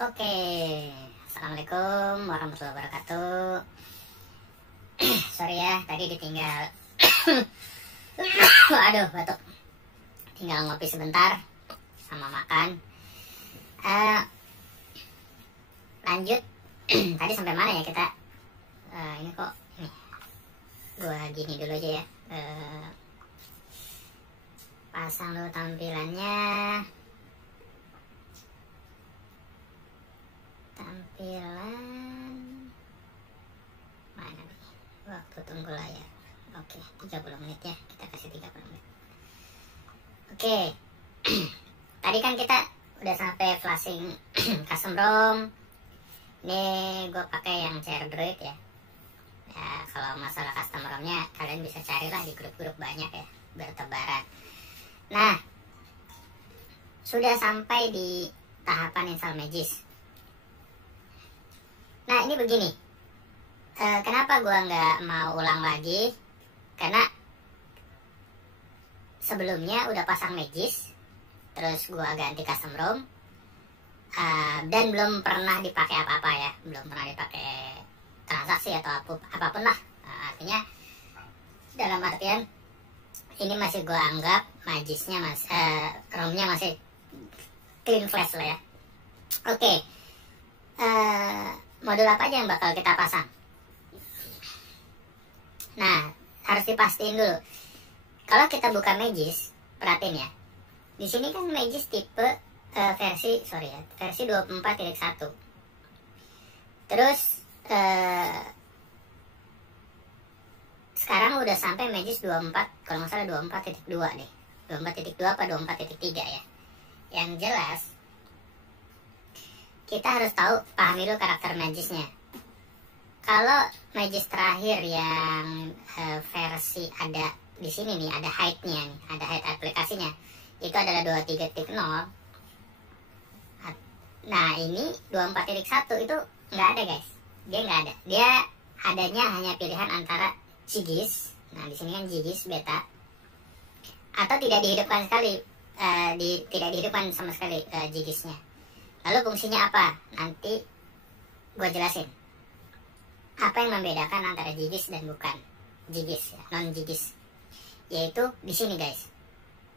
Oke, Assalamualaikum warahmatullahi wabarakatuh. Sorry ya, tadi ditinggal. Aduh, batuk. Tinggal ngopi sebentar sama makan. Lanjut. Tadi sampai mana ya kita? Ini kok ini. Gua gini dulu aja ya. Pasang dulu tampilannya. Tampilan mana nih? Waktu tunggu layar. Oke, 30 menit ya. Kita kasih 30 menit. Oke. Tadi kan kita udah sampai flashing custom ROM. Ini gue pakai yang CR Droid ya. Ya, kalau masalah custom ROM-nya kalian bisa carilah di grup-grup banyak ya, bertebaran. Nah, sudah sampai di tahapan install Magis. Nah, ini begini. Kenapa gue nggak mau ulang lagi? Karena sebelumnya udah pasang Magis, terus gue ganti custom ROM, dan belum pernah dipakai apa-apa ya, belum pernah dipakai transaksi atau apapun lah. Artinya dalam artian ini masih gue anggap Magisnya ROM-nya masih clean flash lah ya. Oke. Modul apa aja yang bakal kita pasang? Nah, harus dipastiin dulu. Kalau kita buka Magis, perhatiin ya. Di sini kan Magis tipe versi 24.1. Terus sekarang udah sampai Magis 24, kalau nggak salah 24.2 deh. 24.2 apa 24.3 ya. Yang jelas kita harus tahu, pahami dulu karakter Magisnya. Kalau Magis terakhir yang versi ada di sini nih, ada hide-nya nih, ada hide aplikasinya, itu adalah 23.0. Nah, ini 24.1 itu nggak ada guys. Dia nggak ada. Dia adanya hanya pilihan antara Jigis. Nah, di sini kan Jigis beta, atau tidak dihidupkan sekali, tidak dihidupkan sama sekali Jigisnya. Lalu fungsinya apa? Nanti gue jelasin. Apa yang membedakan antara Jigis dan bukan Jigis, ya, non Jigis? Yaitu di sini guys.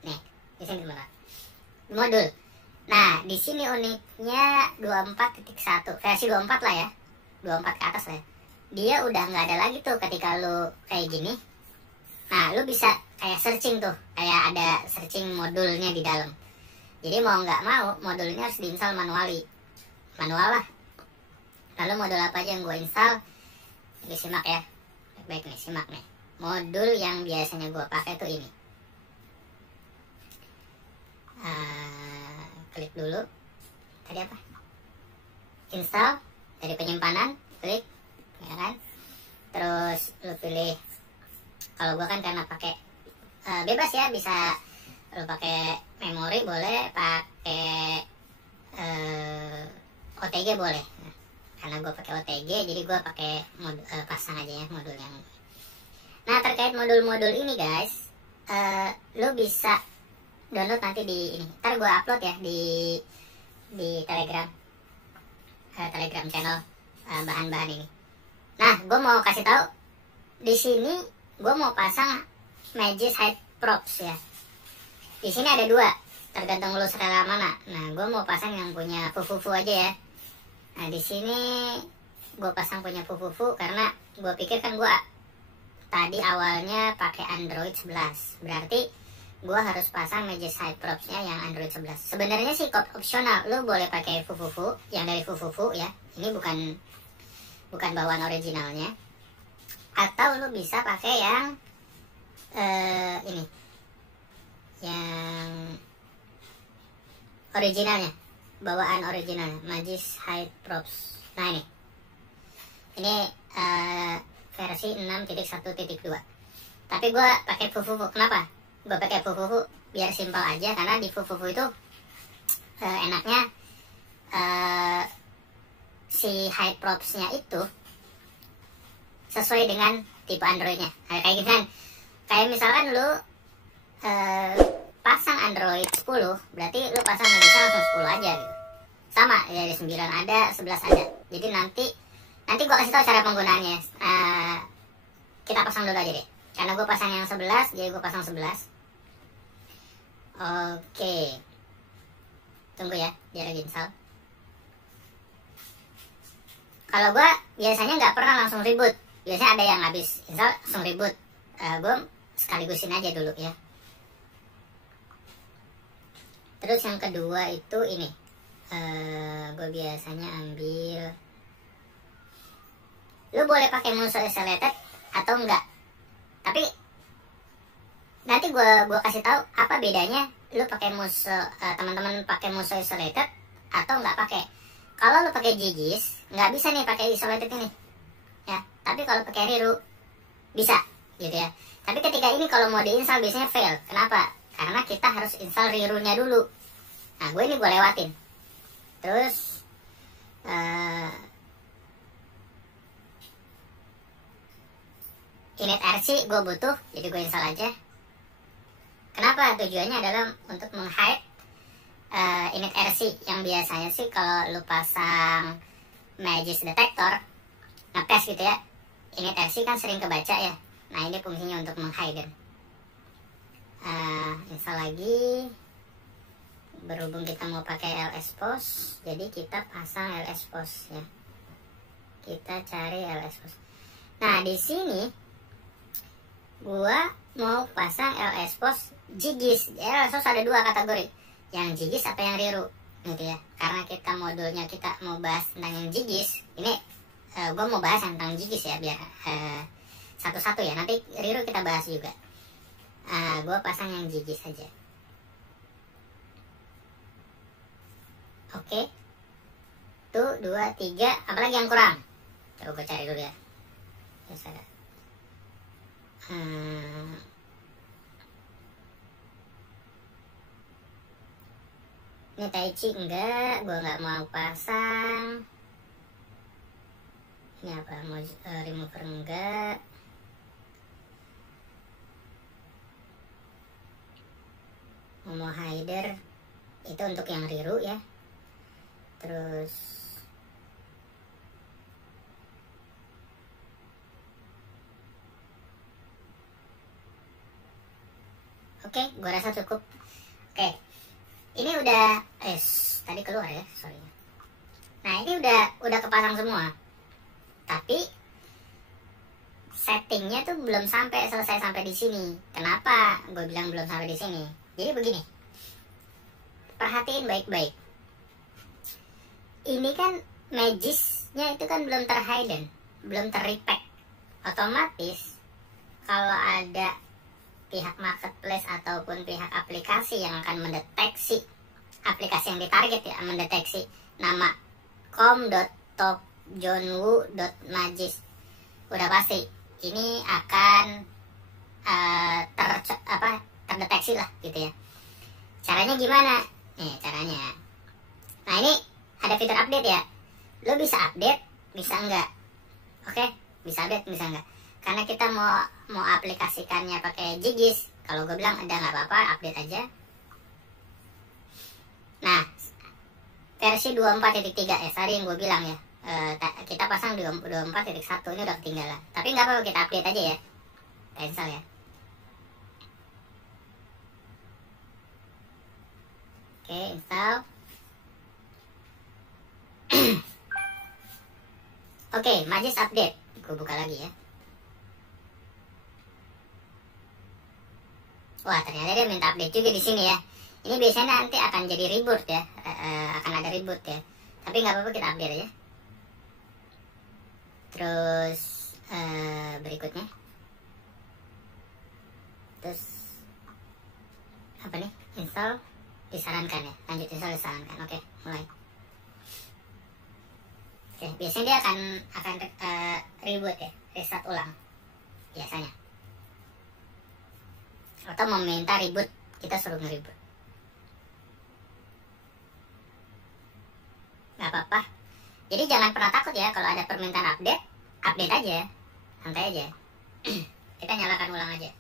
Nih, di sini teman-teman. Modul. Nah, di sini uniknya 24.1, versi 24 lah ya. 24 ke atas lah ya. Dia udah nggak ada lagi tuh ketika lu kayak gini. Nah, lu bisa kayak searching tuh, kayak ada searching modulnya di dalam. Jadi mau nggak mau, modulnya harus diinstal manual lah. Lalu modul apa aja yang gue install? Disimak ya, baik nih, simak nih. Modul yang biasanya gue pakai tuh ini. Klik dulu. Tadi apa? Install dari penyimpanan, klik, ya kan? Terus lu pilih. Kalau gue kan karena pakai bebas ya, bisa lu pakai memori boleh, pakai OTG boleh. Nah, karena gue pakai OTG, jadi gue pakai pasang aja ya modul yang. Nah, terkait modul-modul ini guys, lu bisa download nanti di ini. Ntar gue upload ya di Telegram, Telegram channel bahan-bahan ini. Nah, gue mau kasih tahu di sini gue mau pasang Magis Hide Props ya. Di sini ada dua, tergantung lu selera mana. Nah, gue mau pasang yang punya Fufufu aja ya. Nah, di sini gue pasang punya Fufufu karena gue pikir kan gue tadi awalnya pakai Android 11. Berarti gue harus pasang Magis Hide Props-nya yang Android 11. Sebenarnya sih opsional, lu boleh pakai Fufufu, yang dari Fufufu ya. Ini bukan bawaan originalnya. Atau lu bisa pakai yang ini, yang originalnya, bawaan originalnya, Magis Hide Props. Nah, ini versi 6.1.2. Tapi gue pakai Fufufu. Kenapa gue pakai Fufufu? Biar simpel aja, karena di Fufufu itu enaknya si Hide Props-nya itu sesuai dengan tipe Android-nya. Kayak gitu kan, kayak misalkan lu pasang Android 10, berarti lu pasang Magisnya langsung 10 aja gitu. sama dari 9 ada, 11 ada. Jadi nanti gue kasih tahu cara penggunaannya. Kita pasang dulu aja deh, karena gue pasang yang 11, jadi gue pasang 11. Oke, tunggu ya, biar lagi install. Kalau gue biasanya nggak pernah langsung reboot, biasanya ada yang habis install langsung reboot. Gue sekaligusin aja dulu ya. Terus yang kedua itu ini, gue biasanya ambil, lu boleh pakai musuh isolated atau enggak, tapi nanti gue kasih tahu apa bedanya lu pakai musuh, teman-teman pakai musuh isolated atau enggak pakai. Kalau lu pakai Gigis nggak bisa nih pakai isolated ini ya, tapi kalau pakai Riru bisa gitu ya. Tapi ketika ini kalau mau diinstal biasanya fail. Kenapa? Karena kita harus install Riru-nya dulu. Nah, gue ini gue lewatin. Terus init RC gue butuh, jadi gue install aja. Kenapa? Tujuannya adalah untuk meng-hide init RC yang biasanya sih kalau lu pasang Magis Detector ngetes gitu ya, init RC kan sering kebaca ya. Nah, ini fungsinya untuk meng-hide. Install lagi. Berhubung kita mau pakai LS Post, jadi kita pasang LS Post ya. Kita cari LS Post. Nah, di sini gua mau pasang LS Post Gigis. LS Post ada dua kategori, yang Gigis apa yang Riru gitu ya. Karena kita modulnya kita mau bahas tentang yang Gigis, ini gua mau bahas tentang Gigis ya, biar satu-satu ya. Nanti Riru kita bahas juga. Gua pasang yang Gigis aja. Oke. Tuh, 2, 3. Apalagi yang kurang? Coba gue cari dulu ya. Ini Taichi enggak. Gue nggak mau pasang. Ini apa? Mau remover enggak. Mau hider. Itu untuk yang Riru ya. Terus oke, gue rasa cukup. Oke, ini udah tadi keluar ya, sorry. Nah, ini udah kepasang semua, tapi settingnya tuh belum selesai sampai di sini. Kenapa gue bilang belum sampai di sini? Jadi begini, perhatiin baik-baik. Ini kan Magisnya itu kan belum terhidden, belum terrepack. Otomatis kalau ada pihak marketplace ataupun pihak aplikasi yang akan mendeteksi aplikasi yang ditarget ya, mendeteksi nama com.topjohnwoo.magis, udah pasti ini akan terdeteksi lah gitu ya. Caranya gimana? Nih caranya. Nah, ini ada fitur update ya. Lo bisa update, bisa enggak. Oke, bisa update, bisa enggak. Karena kita mau aplikasikannya pakai Gigis. Kalau gue bilang ada nggak apa-apa, update aja. Nah, versi 24.3 ya, tadi yang gue bilang ya. Kita pasang 24.1, ini udah ketinggalan. Tapi nggak apa-apa, kita update aja ya. Cancel ya. Oke, install. Oke, Magis update. Gue buka lagi ya. Wah, ternyata dia minta update juga di sini ya. Ini biasanya nanti akan jadi reboot ya. Akan ada reboot ya. Tapi nggak apa-apa, kita update aja. Terus berikutnya. Terus apa nih? Install disarankan ya. Lanjut install disarankan. Oke, mulai. Oke, biasanya dia akan reboot ya, restart ulang biasanya. Atau meminta reboot, kita suruh nge-reboot. Gak apa-apa. Jadi jangan pernah takut ya kalau ada permintaan update, update aja, santai aja. Kita nyalakan ulang aja.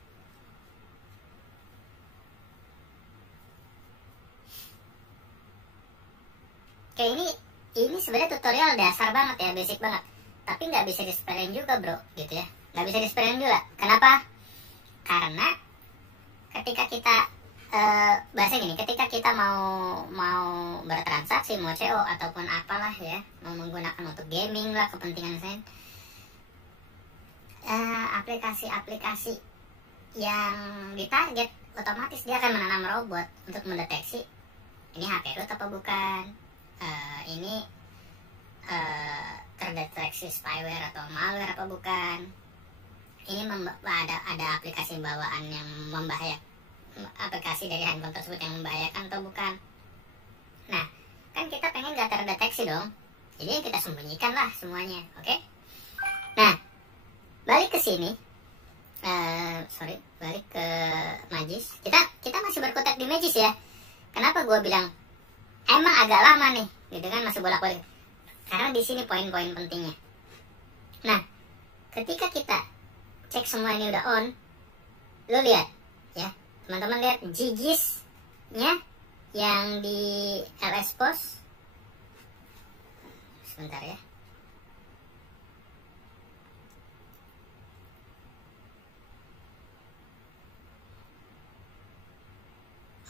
Kayak ini sebenarnya tutorial dasar banget ya, basic banget, tapi nggak bisa disepelein juga bro, gitu ya, nggak bisa disepelein juga. Kenapa? Karena ketika kita bahasa gini, ketika kita mau bertransaksi, mau CO ataupun apalah ya, mau menggunakan untuk gaming lah, kepentingan saya, aplikasi-aplikasi yang ditarget otomatis dia akan menanam robot untuk mendeteksi ini HP root apa bukan, ini terdeteksi spyware atau malware apa bukan, ini ada aplikasi bawaan yang membahayakan, aplikasi dari handphone tersebut yang membahayakan atau bukan. Nah, kan kita pengen gak terdeteksi dong, jadi kita sembunyikan lah semuanya, oke? Nah, balik ke sini, balik ke Magis. Kita masih berkutat di Magis ya. Kenapa gue bilang emang agak lama nih, gitu kan, masih bolak-balik. Karena di sini poin-poin pentingnya. Nah, ketika kita cek semua ini udah on, lo lihat ya, teman-teman lihat GGS-nya yang di LS Post. Sebentar ya.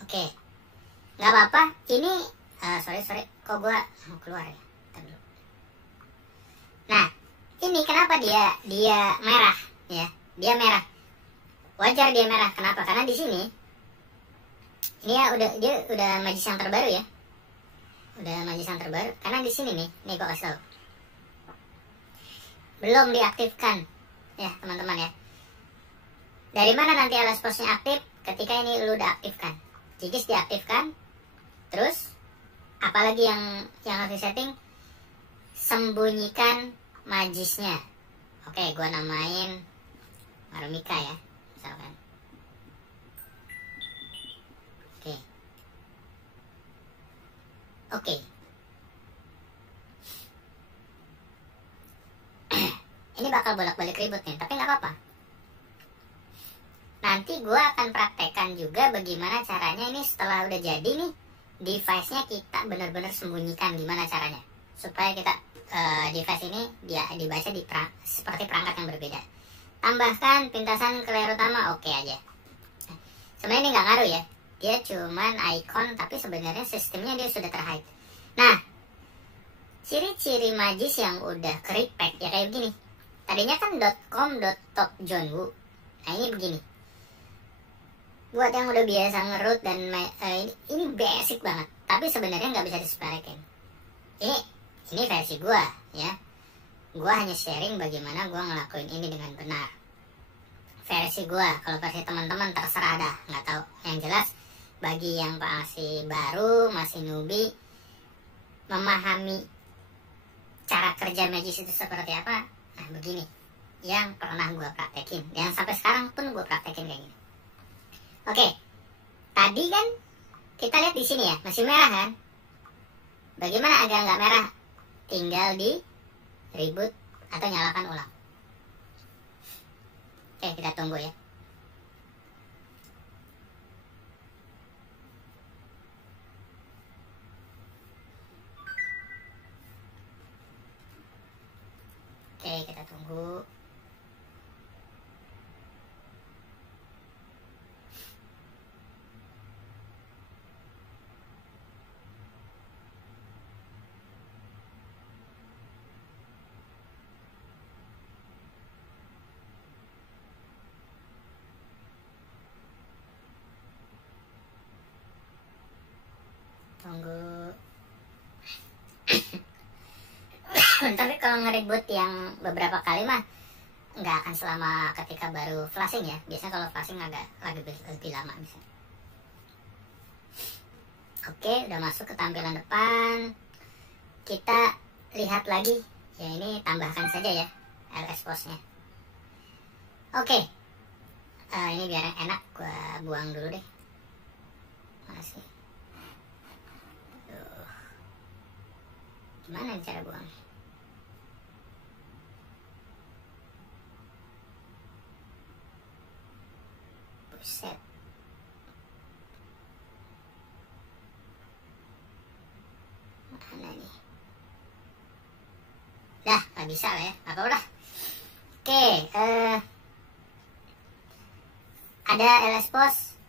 Oke, nggak apa-apa. Ini sorry, kok gue mau keluar ya? Nah, ini kenapa dia merah ya? Dia merah. Wajar dia merah. Kenapa? Karena di sini ini ya dia udah Magis yang terbaru ya. Udah Magis yang terbaru. Karena di sini nih gue kasih tahu. Belum diaktifkan ya, teman-teman ya. Dari mana nanti LS Post-nya aktif? Ketika ini lu udah aktifkan. GGS diaktifkan. Terus apalagi yang harus setting? Sembunyikan Magisnya. Oke, gua namain Marumika ya, misalkan. Oke. Ini bakal bolak-balik ribut nih, tapi nggak apa-apa. Nanti gue akan praktekkan juga bagaimana caranya ini setelah udah jadi nih, device-nya kita benar-benar sembunyikan gimana caranya. Supaya kita device ini dia dibaca seperti perangkat yang berbeda. Tambahkan pintasan ke layar utama, oke aja. Sebenarnya ini nggak ngaruh ya. Dia cuman icon, tapi sebenarnya sistemnya dia sudah terhide. Nah, ciri-ciri Magis yang udah ke-repack ya kayak begini. Tadinya kan .com.top.johnwoo. Nah ini begini. Buat yang udah biasa ngerut dan ini basic banget, tapi sebenarnya nggak bisa disepelekan. Ini versi gua ya. Gua hanya sharing bagaimana gua ngelakuin ini dengan benar. Versi gua, kalau versi teman-teman terserah dah, nggak tahu. Yang jelas bagi yang masih baru, masih newbie, memahami cara kerja Magis itu seperti apa. Nah begini, yang pernah gua praktekin, yang sampai sekarang pun gua praktekin kayak gini. Oke, tadi kan kita lihat di sini ya, masih merah kan? Bagaimana agar nggak merah? Tinggal di reboot atau nyalakan ulang. Oke, kita tunggu ya. Oke, kita tunggu. Tapi kalau nge-reboot yang beberapa kali mah nggak akan selama ketika baru flashing ya. Biasanya kalau flashing agak lebih lama misalnya. Oke, udah masuk ke tampilan depan. Kita lihat lagi. Ya ini tambahkan saja ya LS Post-nya. Oke. Ini biar enak, gua buang dulu deh. Mana sih? Gimana cara buang? Buset. Mana nih? Dah, nggak bisa lah ya, apa udah. Oke, ada LS Post,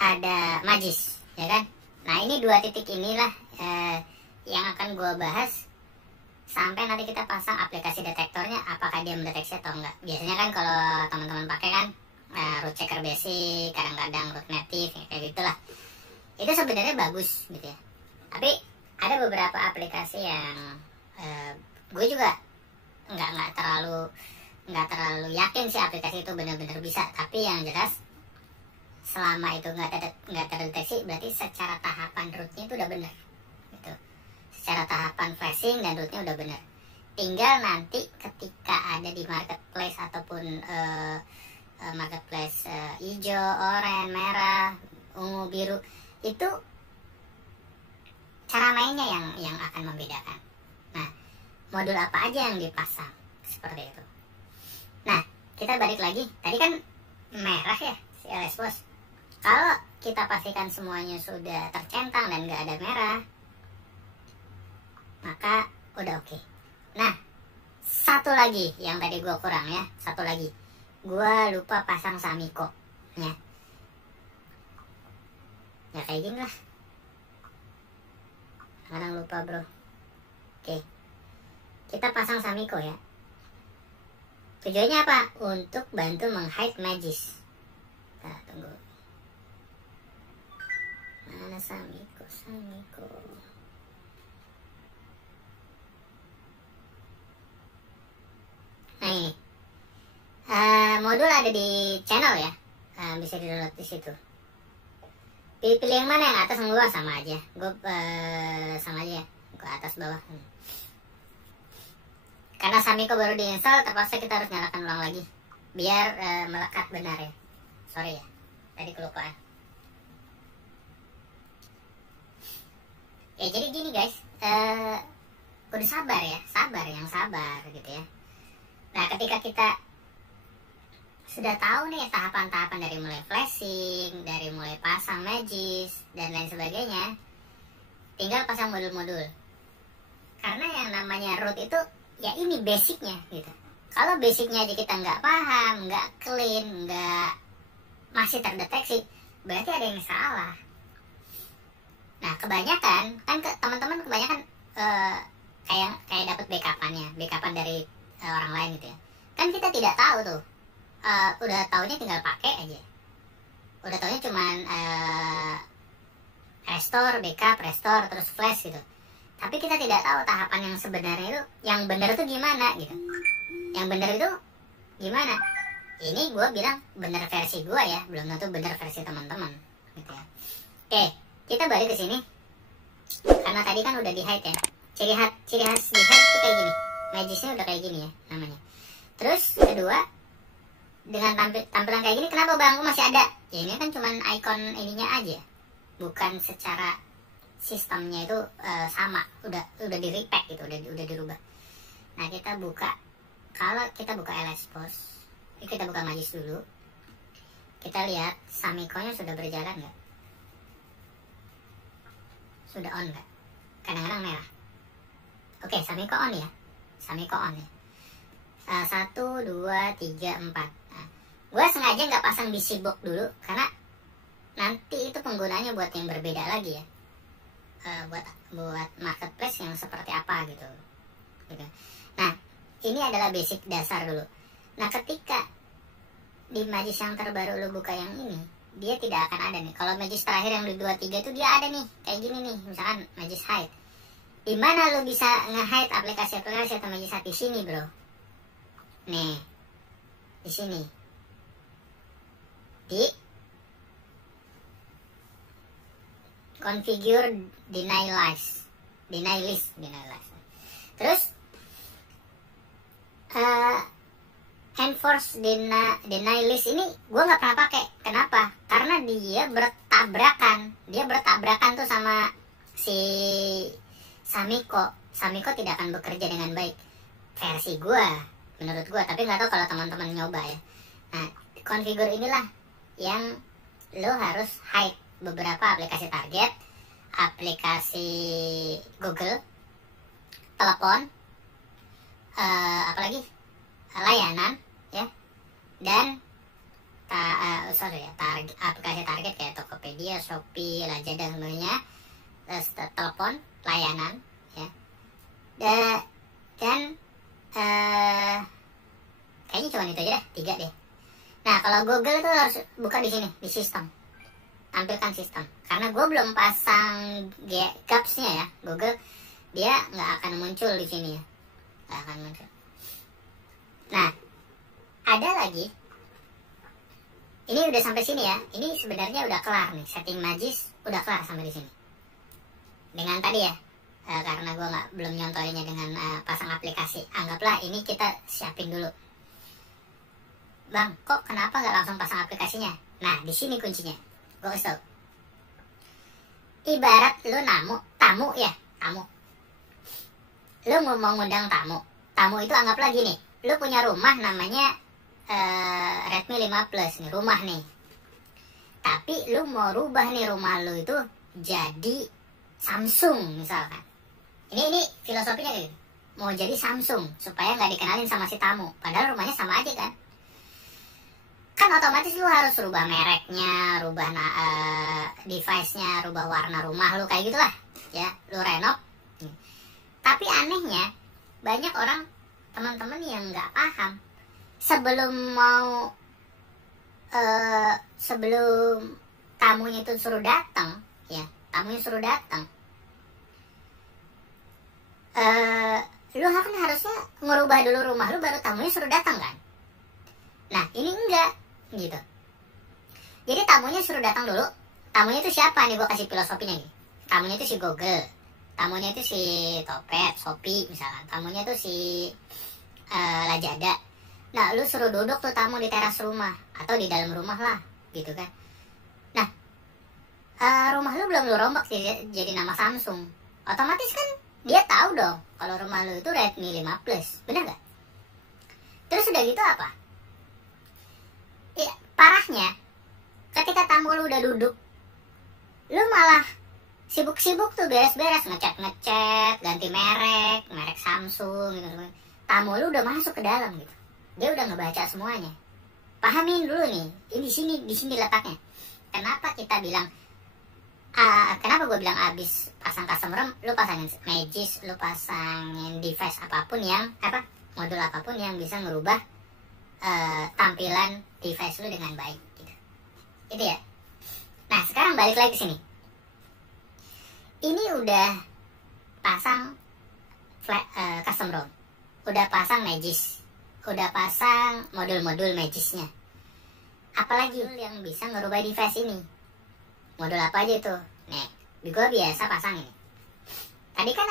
ada Magis, ya kan? Nah ini 2 titik inilah yang akan gue bahas sampai nanti kita pasang aplikasi detektornya, apakah dia mendeteksi atau enggak. Biasanya kan kalau teman-teman pakai kan root checker basic, kadang-kadang root native, kayak gitulah. Itu sebenarnya bagus gitu ya. Tapi ada beberapa aplikasi yang gue juga nggak terlalu yakin sih aplikasi itu benar-benar bisa. Tapi yang jelas selama itu nggak terdeteksi, berarti secara tahapan rootnya itu udah benar gitu. Secara tahapan flashing dan rootnya udah benar. Tinggal nanti ketika ada di marketplace ataupun marketplace hijau, oranye, merah, ungu, biru, itu cara mainnya yang akan membedakan. Nah, modul apa aja yang dipasang seperti itu. Nah, kita balik lagi. Tadi kan merah ya si LS Post. Kalau kita pastikan semuanya sudah tercentang dan nggak ada merah, maka udah oke. Nah, satu lagi yang tadi gue kurang ya, satu lagi. Gue lupa pasang Samiko ya. Ya kayak gini lah. Kadang lupa bro. Oke. Kita pasang Samiko ya. Tujuannya apa? Untuk bantu menghide Magis. Nah, tunggu. Mana Samiko? Nah ini. Modul ada di channel ya. Bisa di-download di situ. Pilih yang mana, yang atas yang bawah sama aja. Gue sama aja ya. Gue atas bawah. Karena Samiko baru diinstal, terpaksa kita harus nyalakan ulang lagi biar melekat benar ya. Sorry ya, tadi kelupaan. Ya jadi gini guys, udah sabar ya, sabar gitu ya. Nah ketika kita sudah tahu nih tahapan-tahapan dari mulai flashing, dari mulai pasang Magis dan lain sebagainya, tinggal pasang modul-modul. Karena yang namanya root itu ya ini basicnya gitu. Kalau basicnya aja kita nggak paham, nggak clean, nggak masih terdeteksi, berarti ada yang salah. Nah kebanyakan kan teman-teman kebanyakan kayak dapat backupan dari orang lain gitu ya. Kan kita tidak tahu tuh. Udah taunya tinggal pakai aja. Udah taunya cuman restore, backup, restore, terus flash gitu. Tapi kita tidak tahu tahapan yang sebenarnya itu, yang benar itu gimana gitu. Yang benar itu gimana? Ini gue bilang benar versi gue ya, belum tentu benar versi teman-teman gitu ya. Oke, kita balik ke sini. Karena tadi kan udah di hide ya. Ciri khas di hide itu kayak gini. Magisnya udah kayak gini ya namanya. Terus kedua, dengan tampilan kayak gini, kenapa bang masih ada? Ya ini kan cuman icon ininya aja, bukan secara sistemnya itu sama, udah di repack gitu, udah dirubah. Nah kita buka, kalau kita buka LS Post, kita buka Magis dulu, kita lihat Samiko-nya sudah berjalan nggak? Sudah on nggak? Kadang-kadang merah. Oke, Samiko on ya, Samiko on ya. 1, 2, 3, 4. Nah, gue sengaja nggak pasang BC box dulu karena nanti itu penggunanya buat yang berbeda lagi ya. Buat marketplace yang seperti apa gitu. Nah ini adalah basic dasar dulu. Nah ketika di Magis yang terbaru lo buka yang ini, dia tidak akan ada nih. Kalau Magis terakhir yang di 23 itu dia ada nih kayak gini nih, misalkan Magis hide. Di mana lo bisa nge-hide aplikasi-aplikasi atau Magis hide? Di sini bro. Nih di sini di configure deny list. Terus enforce deny list ini gue nggak pernah pakai. Kenapa? Karena dia bertabrakan tuh sama si Samiko tidak akan bekerja dengan baik versi gue, menurut gue. Tapi nggak tahu kalau teman-teman nyoba ya. Nah configure inilah yang lo harus hide beberapa aplikasi target, aplikasi Google, telepon, apalagi layanan ya, dan aplikasi target kayak Tokopedia, Shopee, Lazada semuanya, terus telepon, layanan ya, dan kayaknya cuma itu aja dah, 3 deh. Nah kalau Google itu harus buka di sini, di sistem, tampilkan sistem, karena gue belum pasang gapsnya ya. Google dia nggak akan muncul di sini ya, nggak akan muncul. Nah ada lagi, ini udah sampai sini ya, ini sebenarnya udah kelar nih, setting najis udah kelar sampai di sini. Dengan tadi ya, karena gue belum nyontohinnya dengan pasang aplikasi, anggaplah ini kita siapin dulu. Bang, kok kenapa nggak langsung pasang aplikasinya? Nah di sini kuncinya, gue kasih tau. Ibarat lu tamu ya, lu mau ngundang tamu itu anggaplah gini, lu punya rumah namanya Redmi 5 Plus nih, rumah nih, tapi lu mau rubah nih rumah lu itu jadi Samsung misalkan. Ini filosofinya gitu, mau jadi Samsung supaya nggak dikenalin sama si tamu, padahal rumahnya sama aja kan otomatis lu harus rubah mereknya, rubah device-nya, rubah warna rumah lu, kayak gitulah ya, lu renov. Tapi anehnya banyak orang, teman-teman yang nggak paham, sebelum tamunya itu suruh datang ya, lu harusnya ngerubah dulu rumah lu baru tamunya suruh datang kan. Nah ini enggak gitu, jadi tamunya suruh datang dulu. Tamunya itu siapa nih, gue kasih filosofinya nih. Tamunya itu si Google, tamunya itu si Topet, Shopee misalkan, tamunya itu si Lazada. Nah lu suruh duduk tuh tamu di teras rumah atau di dalam rumah lah gitu kan. Nah rumah lu belum lu rombak jadi nama Samsung, otomatis kan dia tahu dong kalau rumah lu itu Redmi 5 Plus, bener gak? Terus udah gitu apa? Ya, parahnya ketika tamu lu udah duduk, lu malah sibuk-sibuk tuh beres-beres, ngecat, ganti merek Samsung gitu. Tamu lu udah masuk ke dalam gitu, dia udah ngebaca semuanya. Pahamin dulu nih, ini di sini letaknya. Kenapa kita bilang kenapa gue bilang abis pasang custom ROM, lu pasangin Magis, lu pasangin device apapun yang modul apapun yang bisa ngerubah tampilan device lu dengan baik gitu. Itu ya. Nah sekarang balik lagi ke sini. Ini udah pasang custom ROM, udah pasang Magis, udah pasang modul-modul Magisnya. Apalagi yang bisa ngerubah device ini? Modul apa aja itu? Nih, gue biasa pasang ini. Tadi kan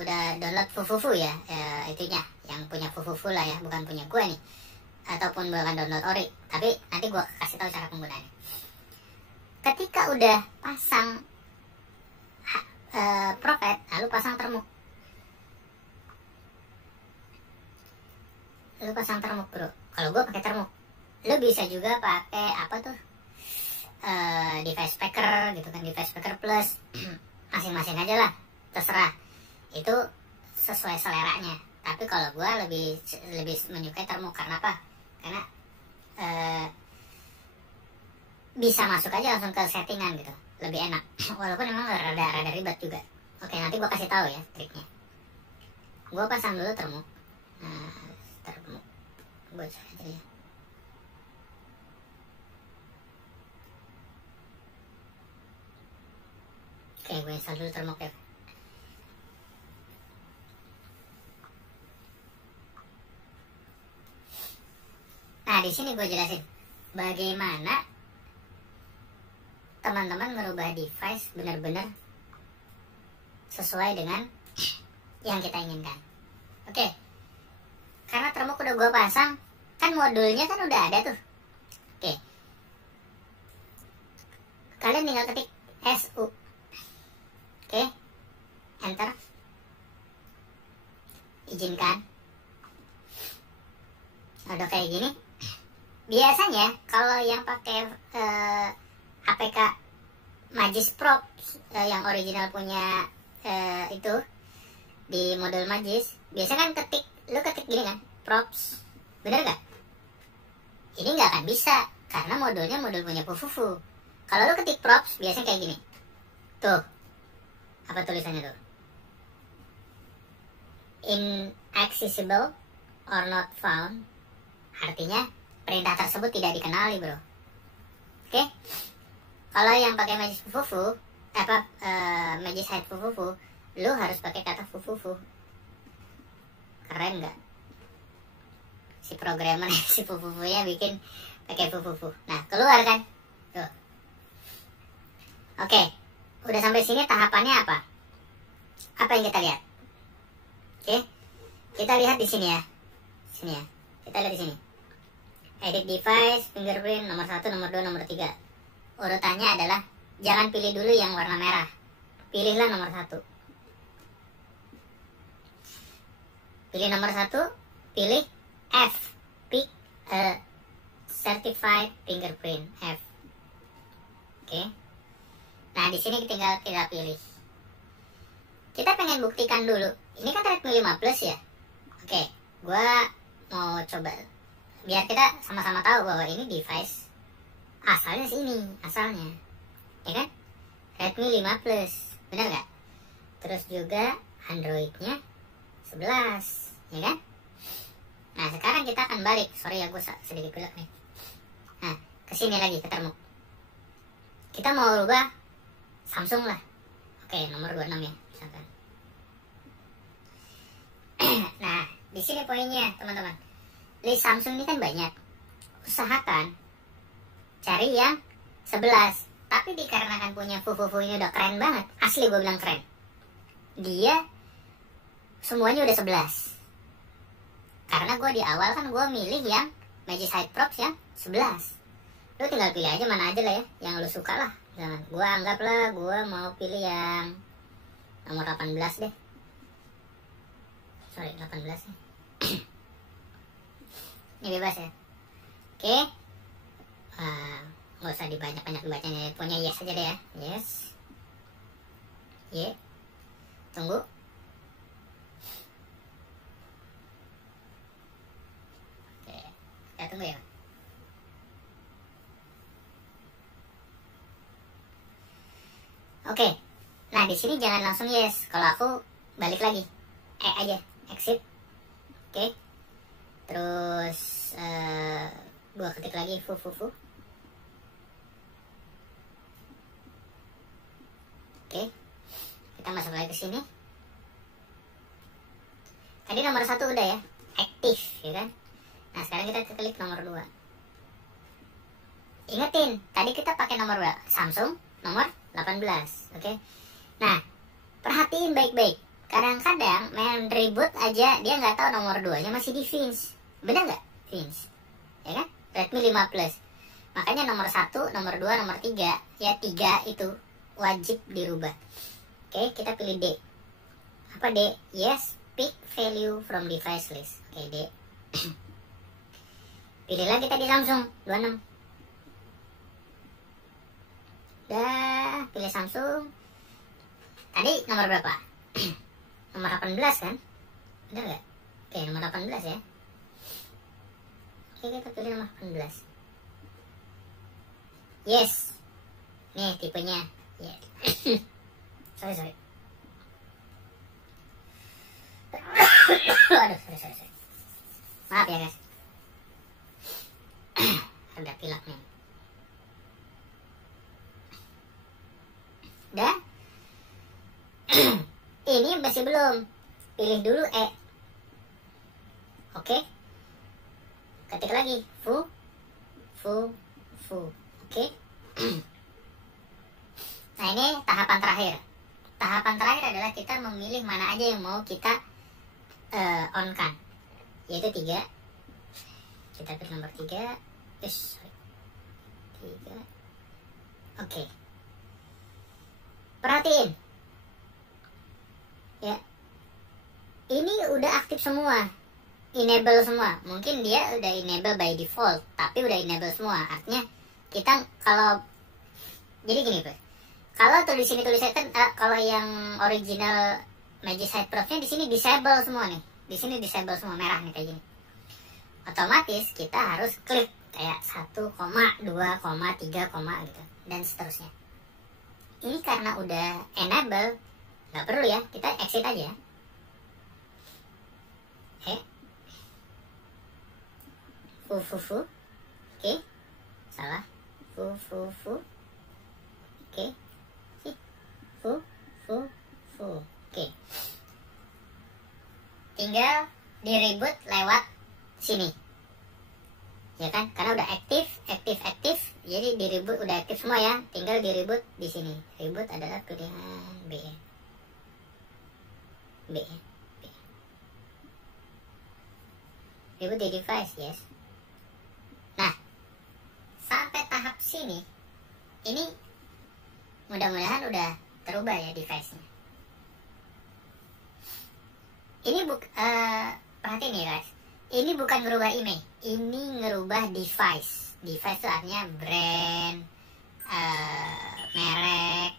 udah download Fufufu ya, itunya yang punya Fufufu lah ya, bukan punya gue nih, ataupun bukan download ori, tapi nanti gue kasih tahu cara penggunaannya. Ketika udah pasang Prophet, lalu pasang termuk. Lu pasang termuk bro. Kalau gue pakai termuk. Lu bisa juga pakai apa tuh? Device speaker gitu kan, device speaker plus. Masing-masing aja lah, terserah. Itu sesuai seleranya. Tapi kalau gue lebih menyukai termuk. Karena apa? Karena bisa masuk aja langsung ke settingan gitu, lebih enak. Walaupun emang rada ribet juga. Oke, nanti gue kasih tahu ya triknya. Gue pasang dulu termuk. Termuk gue cari aja ya. Oke, gue install dulu termuk ya. Nah di sini gue jelasin bagaimana teman-teman merubah device benar-benar sesuai dengan yang kita inginkan. Oke, karena termuk udah gue pasang, kan modulnya kan udah ada tuh. Oke, kalian tinggal ketik SU. Oke, enter, izinkan. Udah kayak gini. Biasanya kalau yang pakai APK Magis Pro yang original punya itu di modul Magis, biasanya kan lu ketik gini kan, props, bener gak? Ini nggak akan bisa, karena modulnya modul punya Fufufu. Kalau lu ketik props, biasanya kayak gini. Tuh, apa tulisannya tuh? Inaccessible or not found. Artinya, perintah tersebut tidak dikenali, bro. Oke? Kalau yang pakai Magis Fufufu, Magis Hide Fufufu, lu harus pakai kata Fufufu. Keren nggak? Si programmer si Fufufunya bikin pakai Fufufu. Nah, keluar kan? Tuh. Oke, udah sampai sini tahapannya apa? Apa yang kita lihat? Oke, kita lihat di sini ya. Sini ya. Kita lihat di sini. Edit device, fingerprint, nomor 1, nomor 2, nomor 3. Urutannya adalah jangan pilih dulu yang warna merah. Pilihlah nomor 1. Pilih nomor 1, pilih F. Pick a certified fingerprint F. Oke. Nah, di sini tinggal kita pilih. Kita pengen buktikan dulu. Ini kan Redmi 5 Plus ya. Oke, gua mau coba biar kita sama-sama tahu bahwa ini device asalnya sini, asalnya. Ya kan? Redmi 5 Plus. Benar nggak? Terus juga Androidnya 11, ya kan? Nah, sekarang kita akan balik. Sorry ya, gue sedikit gelap nih. Nah, kesini lagi, ke termuk. Kita mau rubah Samsung lah. Oke, nomor 26 ya, misalkan. Nah, di sini poinnya, teman-teman. List Samsung ini kan banyak. Usahakan cari yang 11. Tapi dikarenakan punya Fufufu ini udah keren banget. Asli gue bilang keren. Dia semuanya udah 11. Karena gue di awal kan gue milih yang Magis Hide Props yang 11. Lu tinggal pilih aja mana aja lah ya, yang lu suka lah. Jangan, gue anggaplah gue mau pilih yang nomor 18 deh. Sorry, 18 ya. Ini bebas ya. Oke. Gak usah dibanyak-banyak bacanya. Punya yes aja deh ya. Yes. Y. Tunggu. Oke. Kita tunggu ya. Oke. Nah, di sini jangan langsung yes. Kalau aku balik lagi. Aja. Exit. Oke. Terus gua ketik lagi Fufufu. Oke. Kita masuk lagi ke sini. Tadi nomor 1 udah ya, aktif ya kan. Nah, sekarang kita klik nomor 2. Ingetin, tadi kita pakai nomor Samsung nomor 18, oke. Nah, perhatiin baik-baik. Kadang-kadang main ribut aja dia nggak tahu nomor 2-nya masih di Fins. Bener nggak? Fins. Ya kan? Redmi 5 Plus. Makanya nomor 1, nomor 2, nomor 3, ya 3 itu wajib dirubah. Oke, kita pilih D. Apa D? Yes, pick value from device list. Oke, D. Pilihlah kita di Samsung 26. Udah, pilih Samsung. Tadi nomor berapa? Nomor 18 kan? Bener nggak? Oke, nomor 18 ya. Oke, kita pilih nomor 18. Yes. Nih tipenya. Yeah. sorry. Aduh, sorry. Maaf ya guys. Ada pilek nih. Udah. Ini masih belum. Pilih dulu E. Oke. Ketik lagi Fu. Oke. Nah, ini tahapan terakhir. Tahapan terakhir adalah kita memilih mana aja yang mau kita on-kan. Yaitu 3. Kita pilih nomor 3. 3. Oke. Perhatiin. Ya. Ini udah aktif semua. Enable semua. Mungkin dia udah enable by default, tapi udah enable semua. Artinya kita kalau jadi gini, Bro. Kalau tulis sini tulisnya kan kalau yang original Magic Side Proofnya di sini disable semua nih. Di sini disable semua merah nih kayak gini. Otomatis kita harus klik kayak 1, 2, 3, gitu dan seterusnya. Ini karena udah enable, nggak perlu ya, kita exit aja. Oke, salah. Oke, oke. Tinggal di reboot lewat sini, ya kan? Karena udah aktif. Jadi di reboot udah aktif semua ya. Tinggal di reboot di sini. Reboot adalah pilihan B. Reboot di device, yes. Nah, sampai tahap sini, ini mudah-mudahan udah terubah ya device-nya. Ini perhatiin ya guys. Ini bukan ngerubah email, ini ngerubah device. Device itu artinya brand, merek,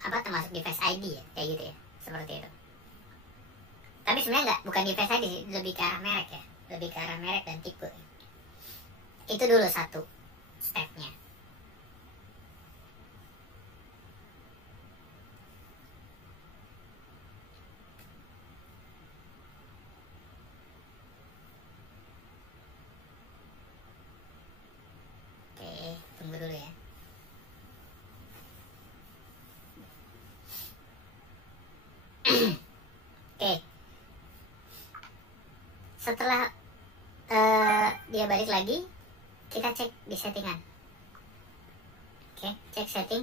termasuk device ID ya, kayak gitu ya, seperti itu. Tapi sebenarnya bukan device ID, lebih ke arah merek ya, lebih ke arah merek dan tipe. Itu dulu satu stepnya. Tunggu dulu ya. Oke. Setelah dia balik lagi, kita cek di settingan. Oke, cek setting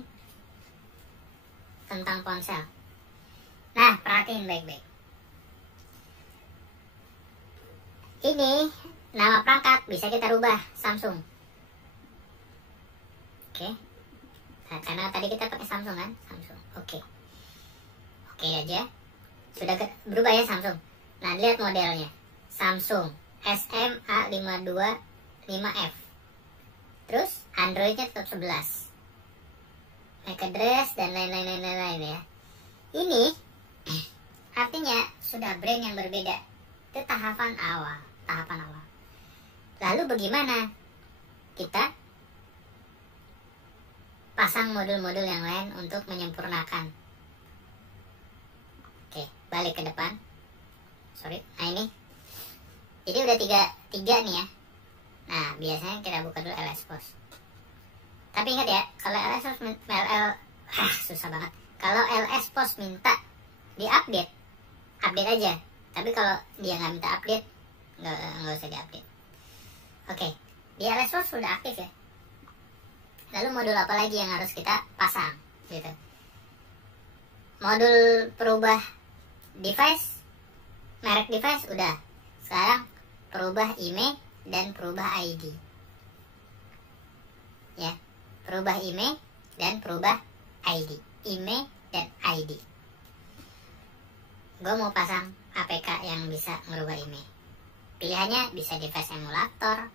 tentang ponsel. Nah, perhatiin baik-baik. Ini nama perangkat bisa kita rubah Samsung. Oke. Nah, karena tadi kita pakai Samsung kan? Samsung. Oke aja. Sudah berubah ya Samsung. Nah, lihat modelnya. Samsung SMA525F. Terus Androidnya tetap 11. MAC address dan lain-lain ya. Ini artinya sudah brand yang berbeda. Itu tahapan awal. Lalu bagaimana kita pasang modul-modul yang lain untuk menyempurnakan? Oke, balik ke depan. Nah ini, jadi udah tiga nih ya. Nah, biasanya kita buka dulu LS Post. Tapi ingat ya, kalau LS Post susah banget. Kalau LS Post minta update aja. Tapi kalau dia nggak minta update, nggak usah diupdate. Oke, di LS Post sudah aktif ya. Lalu modul apa lagi yang harus kita pasang gitu? Modul perubah device, merek device udah. Sekarang perubah email dan perubah ID. Ya, perubah email dan perubah ID. Email dan ID. Gue mau pasang APK yang bisa merubah email. Pilihannya bisa device emulator,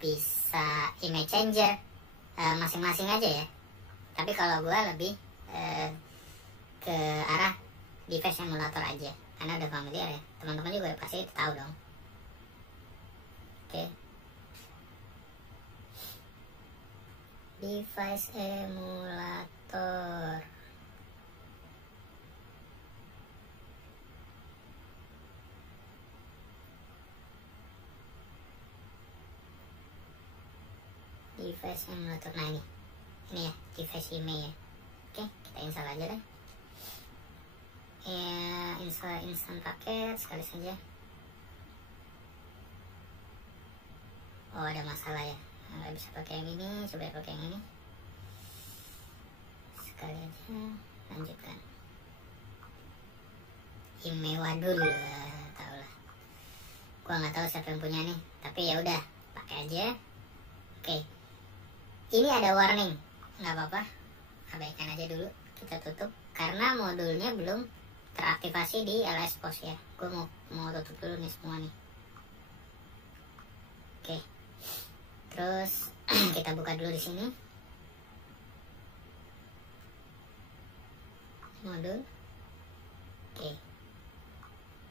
bisa email changer, masing-masing aja ya. Tapi kalau gue lebih ke arah device emulator aja, karena udah familiar ya. Teman-teman juga pasti tahu dong. Oke. Device emulator. Device emulator. Nah ini ya, device email ya. Oke, kita install aja deh. Ya, install instant paket sekali saja. Oh, ada masalah ya, nggak bisa pakai yang ini. Coba pakai yang ini sekali aja. Lanjutkan. Email wadul, tau lah. Gua nggak tahu siapa yang punya nih, tapi ya udah pakai aja. Oke. Ini ada warning, nggak apa-apa, abaikan aja dulu, kita tutup karena modulnya belum teraktivasi di LS Post ya. Gue mau tutup dulu nih semua nih. Oke, terus kita buka dulu di sini modul. Oke.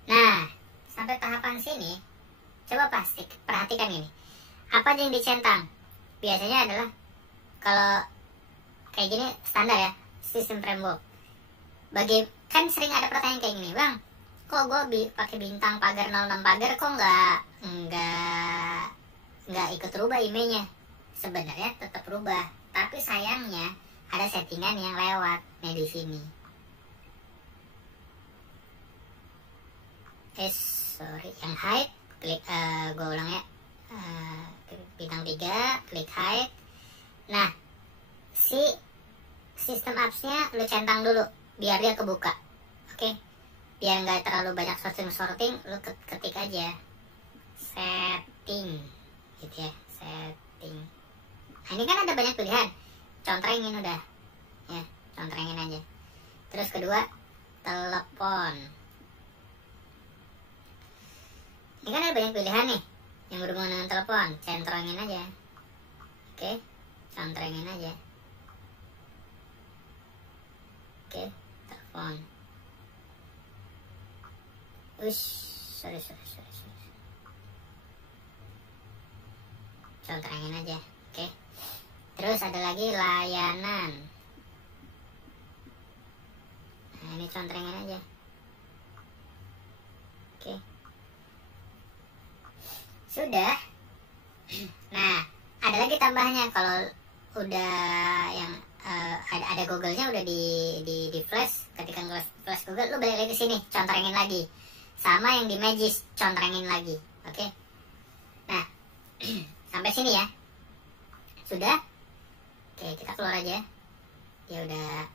Nah, sampai tahapan sini, coba perhatikan ini. Apa aja yang dicentang? Biasanya adalah kalau kayak gini standar ya, sistem framework. Kan sering ada pertanyaan kayak gini, Bang, kok gue pakai bintang pagar 06 pagar kok nggak ikut rubah emailnya? Sebenarnya tetap rubah, tapi sayangnya ada settingan yang lewat nih di sini. Yang hide, klik, gue ulang ya, bintang 3, klik hide. Nah, si sistem apps-nya lu centang dulu biar dia kebuka. Oke, biar nggak terlalu banyak sorting, lu ketik aja setting gitu ya, setting. Nah, ini kan ada banyak pilihan, contrengin udah ya, contrengin aja. Terus kedua, telepon. Ini kan ada banyak pilihan nih yang berhubungan dengan telepon, centrongin aja. Oke, contrengin aja. Oke, telepon. Sorry. Contrengin aja. Oke. Terus ada lagi layanan. Nah, ini contrengin aja. Oke. Sudah. Nah, ada lagi tambahannya kalau udah yang ada Google-nya udah di flash, ketika flash Google, lu balik lagi ke sini, contrengin lagi. Sama yang di Magis, contrengin lagi. Oke. Nah, sampai sini ya. Sudah. Oke, kita keluar aja. Ya udah.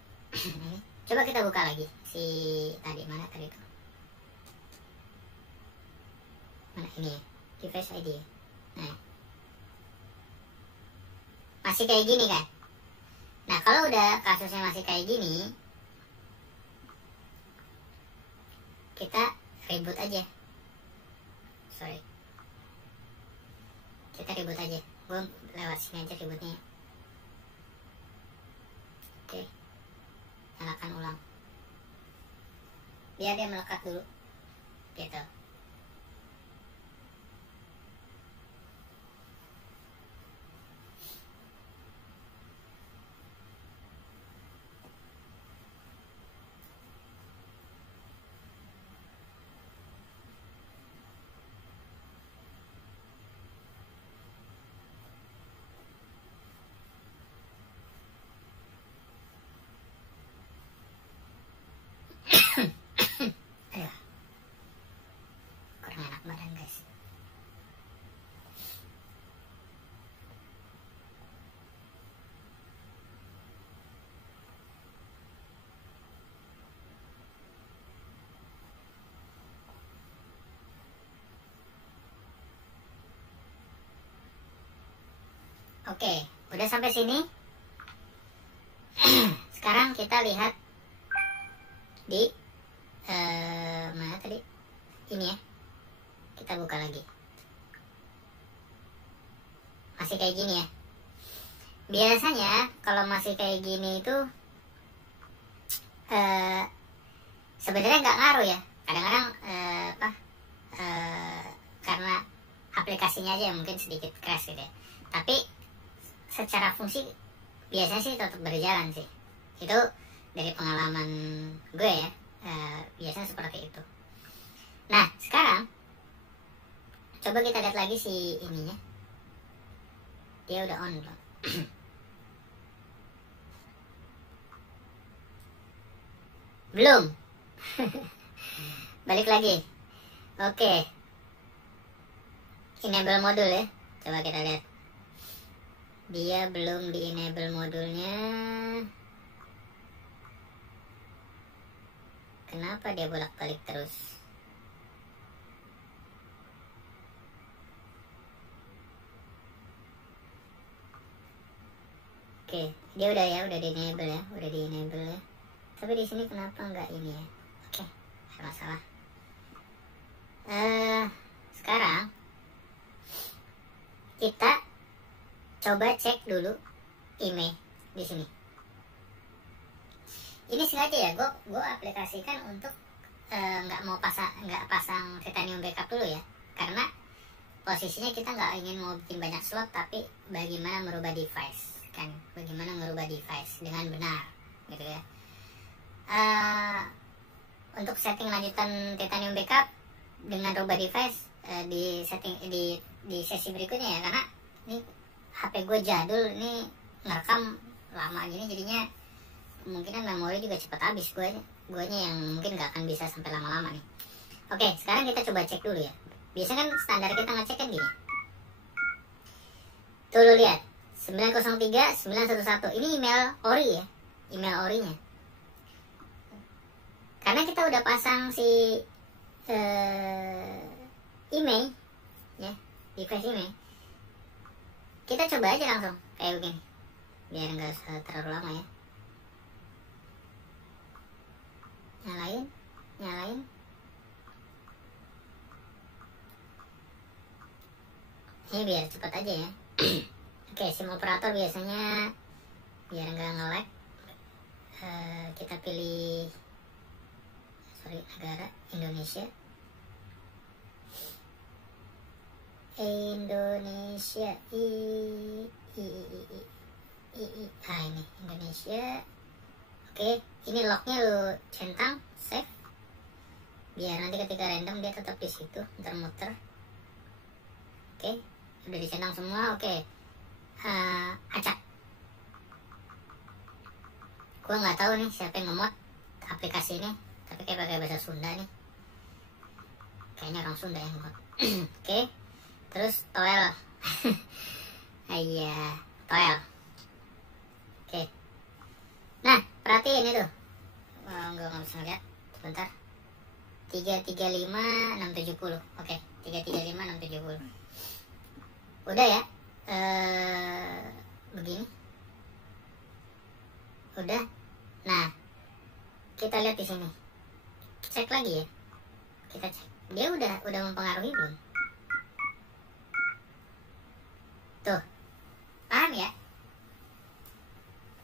Coba kita buka lagi si mana tadi itu. Mana ini ya? Device ID. Nah. Masih kayak gini kan? Nah, kalau udah kasusnya masih kayak gini, kita reboot aja. Sorry. Kita reboot aja. Gue lewat sini aja rebootnya. Oke. Nyalakan ulang. Biar dia melekat dulu. Gitu. Aduh, kurang enak badan guys. Oke, udah sampai sini. Sekarang kita lihat di mana tadi? Ini ya. Kita buka lagi. Masih kayak gini ya. Biasanya kalau masih kayak gini itu sebenarnya nggak ngaruh ya. Kadang-kadang karena aplikasinya aja mungkin sedikit crash gitu ya. Tapi secara fungsi biasanya sih tetap berjalan sih. Itu dari pengalaman gue ya, biasanya seperti itu. Nah, sekarang coba kita lihat lagi si ininya. Dia udah on belum? Belum. Balik lagi. Oke. Enable modul ya. Coba kita lihat. Dia belum di enable modulnya. Kenapa dia bolak-balik terus? Oke, dia udah ya, udah di enable ya, Tapi di sini kenapa nggak ini ya? Oke, ada masalah. Sekarang kita coba cek dulu email di sini. Ini sengaja ya, gue aplikasikan untuk nggak pasang titanium backup dulu ya, karena posisinya kita nggak ingin mau bikin banyak slot, tapi bagaimana merubah device kan, bagaimana merubah device dengan benar gitu ya. Untuk setting lanjutan titanium backup dengan rubah device di setting di sesi berikutnya ya, karena ini HP gue jadul, ini ngerekam lama gini jadinya kemungkinan memori juga cepat habis guanya yang mungkin nggak akan bisa sampai lama-lama nih. Oke, sekarang kita coba cek dulu ya. Biasanya kan standar kita ngecek kan gini. Tuh lu lihat 903-911 ini email ori ya, email orinya. Karena kita udah pasang si email ya, device email. Kita coba aja langsung kayak begini, biar nggak usah terlalu lama ya. Nyalain. Ini biar cepat aja ya. Oke, SIM operator biasanya biar nggak nge-lag, kita pilih negara Indonesia. Ini Indonesia. Oke, ini lognya lu centang, save, biar nanti ketika random dia tetap di situ, muter-muter. Oke, udah dicentang semua. Oke, acak. Gua nggak tahu nih siapa yang ngemod aplikasi ini, tapi kayak pakai bahasa Sunda nih. Kayaknya orang Sunda yang ngemod. Oke, terus toel. Iya, toel. Oke. Nah, perhatiin itu. Enggak bisa ngeliat. Bentar. 335-670. Oke, 335-670. Udah ya. Begini. Udah. Nah, kita lihat di sini. Cek lagi ya. Kita cek. Dia udah mempengaruhi belum? Tuh. Paham ya?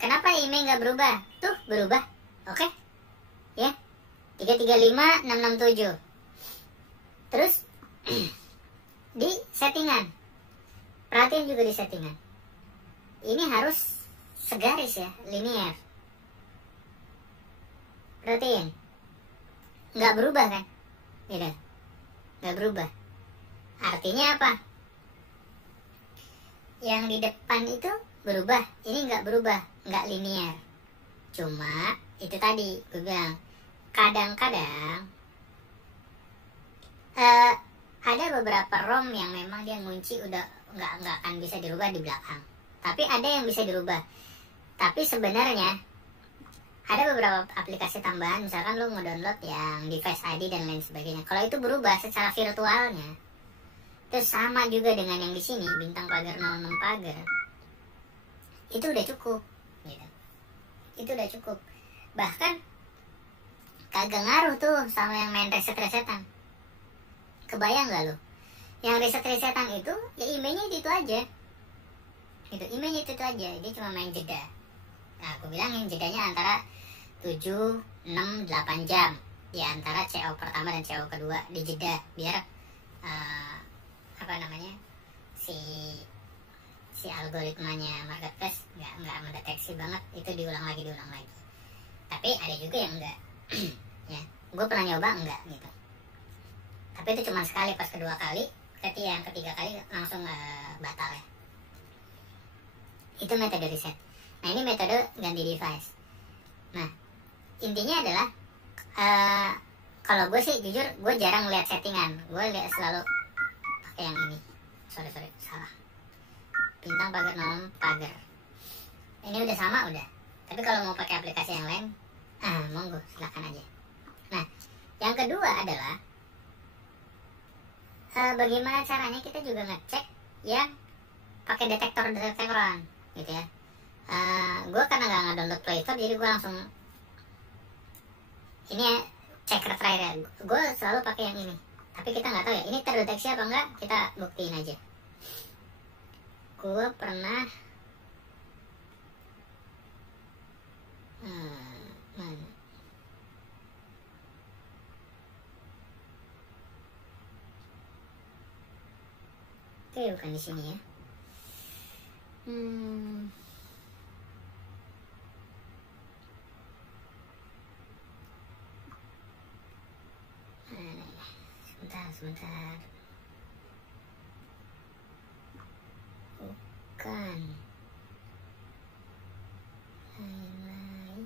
Kenapa email nggak berubah? Tuh, berubah. Oke. Ya. 335-667. Terus di settingan. Perhatiin juga di settingan. Ini harus segaris ya, linear. Perhatiin. Nggak berubah kan? Gitu. Nggak berubah. Artinya apa? Yang di depan itu berubah, ini nggak berubah, nggak linear. Cuma itu tadi gue bilang, kadang-kadang ada beberapa ROM yang memang dia ngunci udah nggak akan bisa dirubah di belakang. Tapi ada yang bisa dirubah. Tapi sebenarnya ada beberapa aplikasi tambahan, misalkan lo ngedownload yang device ID dan lain sebagainya. Kalau itu berubah secara virtualnya, terus sama juga dengan yang di sini bintang pagar 06 pagar. Itu udah cukup gitu. Itu udah cukup. Bahkan kagak ngaruh tuh sama yang main reset-resetan. Kebayang gak lo? Yang reset-resetan itu ya emailnya itu aja gitu, emailnya itu aja. Dia cuma main jeda. Nah, aku bilangin jedanya antara 7, 6, 8 jam di antara CO pertama dan CO kedua di jeda, biar si algoritmanya marketplace nggak mendeteksi banget itu diulang lagi. Tapi ada juga yang enggak. Ya, gue pernah nyoba enggak gitu. Tapi itu cuma sekali, pas kedua kali, yang ketiga kali langsung batal ya. Itu metode reset. Nah, ini metode ganti device. Nah, intinya adalah kalau gue sih jujur gue jarang lihat settingan. Gue selalu pakai yang ini. Sorry, salah. Bintang pagar 06 pagar. Ini udah sama udah. Tapi kalau mau pakai aplikasi yang lain, monggo silakan aja. Nah, yang kedua adalah bagaimana caranya kita juga ngecek yang pakai detektoran gitu ya. Gue karena nggak ngedownload Play Store, jadi gue langsung ini ya, checker trader. Gue selalu pakai yang ini. Tapi kita nggak tahu ya ini terdeteksi apa enggak, kita buktiin aja. Gue pernah mana? Oke, bukan di sini ya. Sebentar. Bukan. Lain-lain.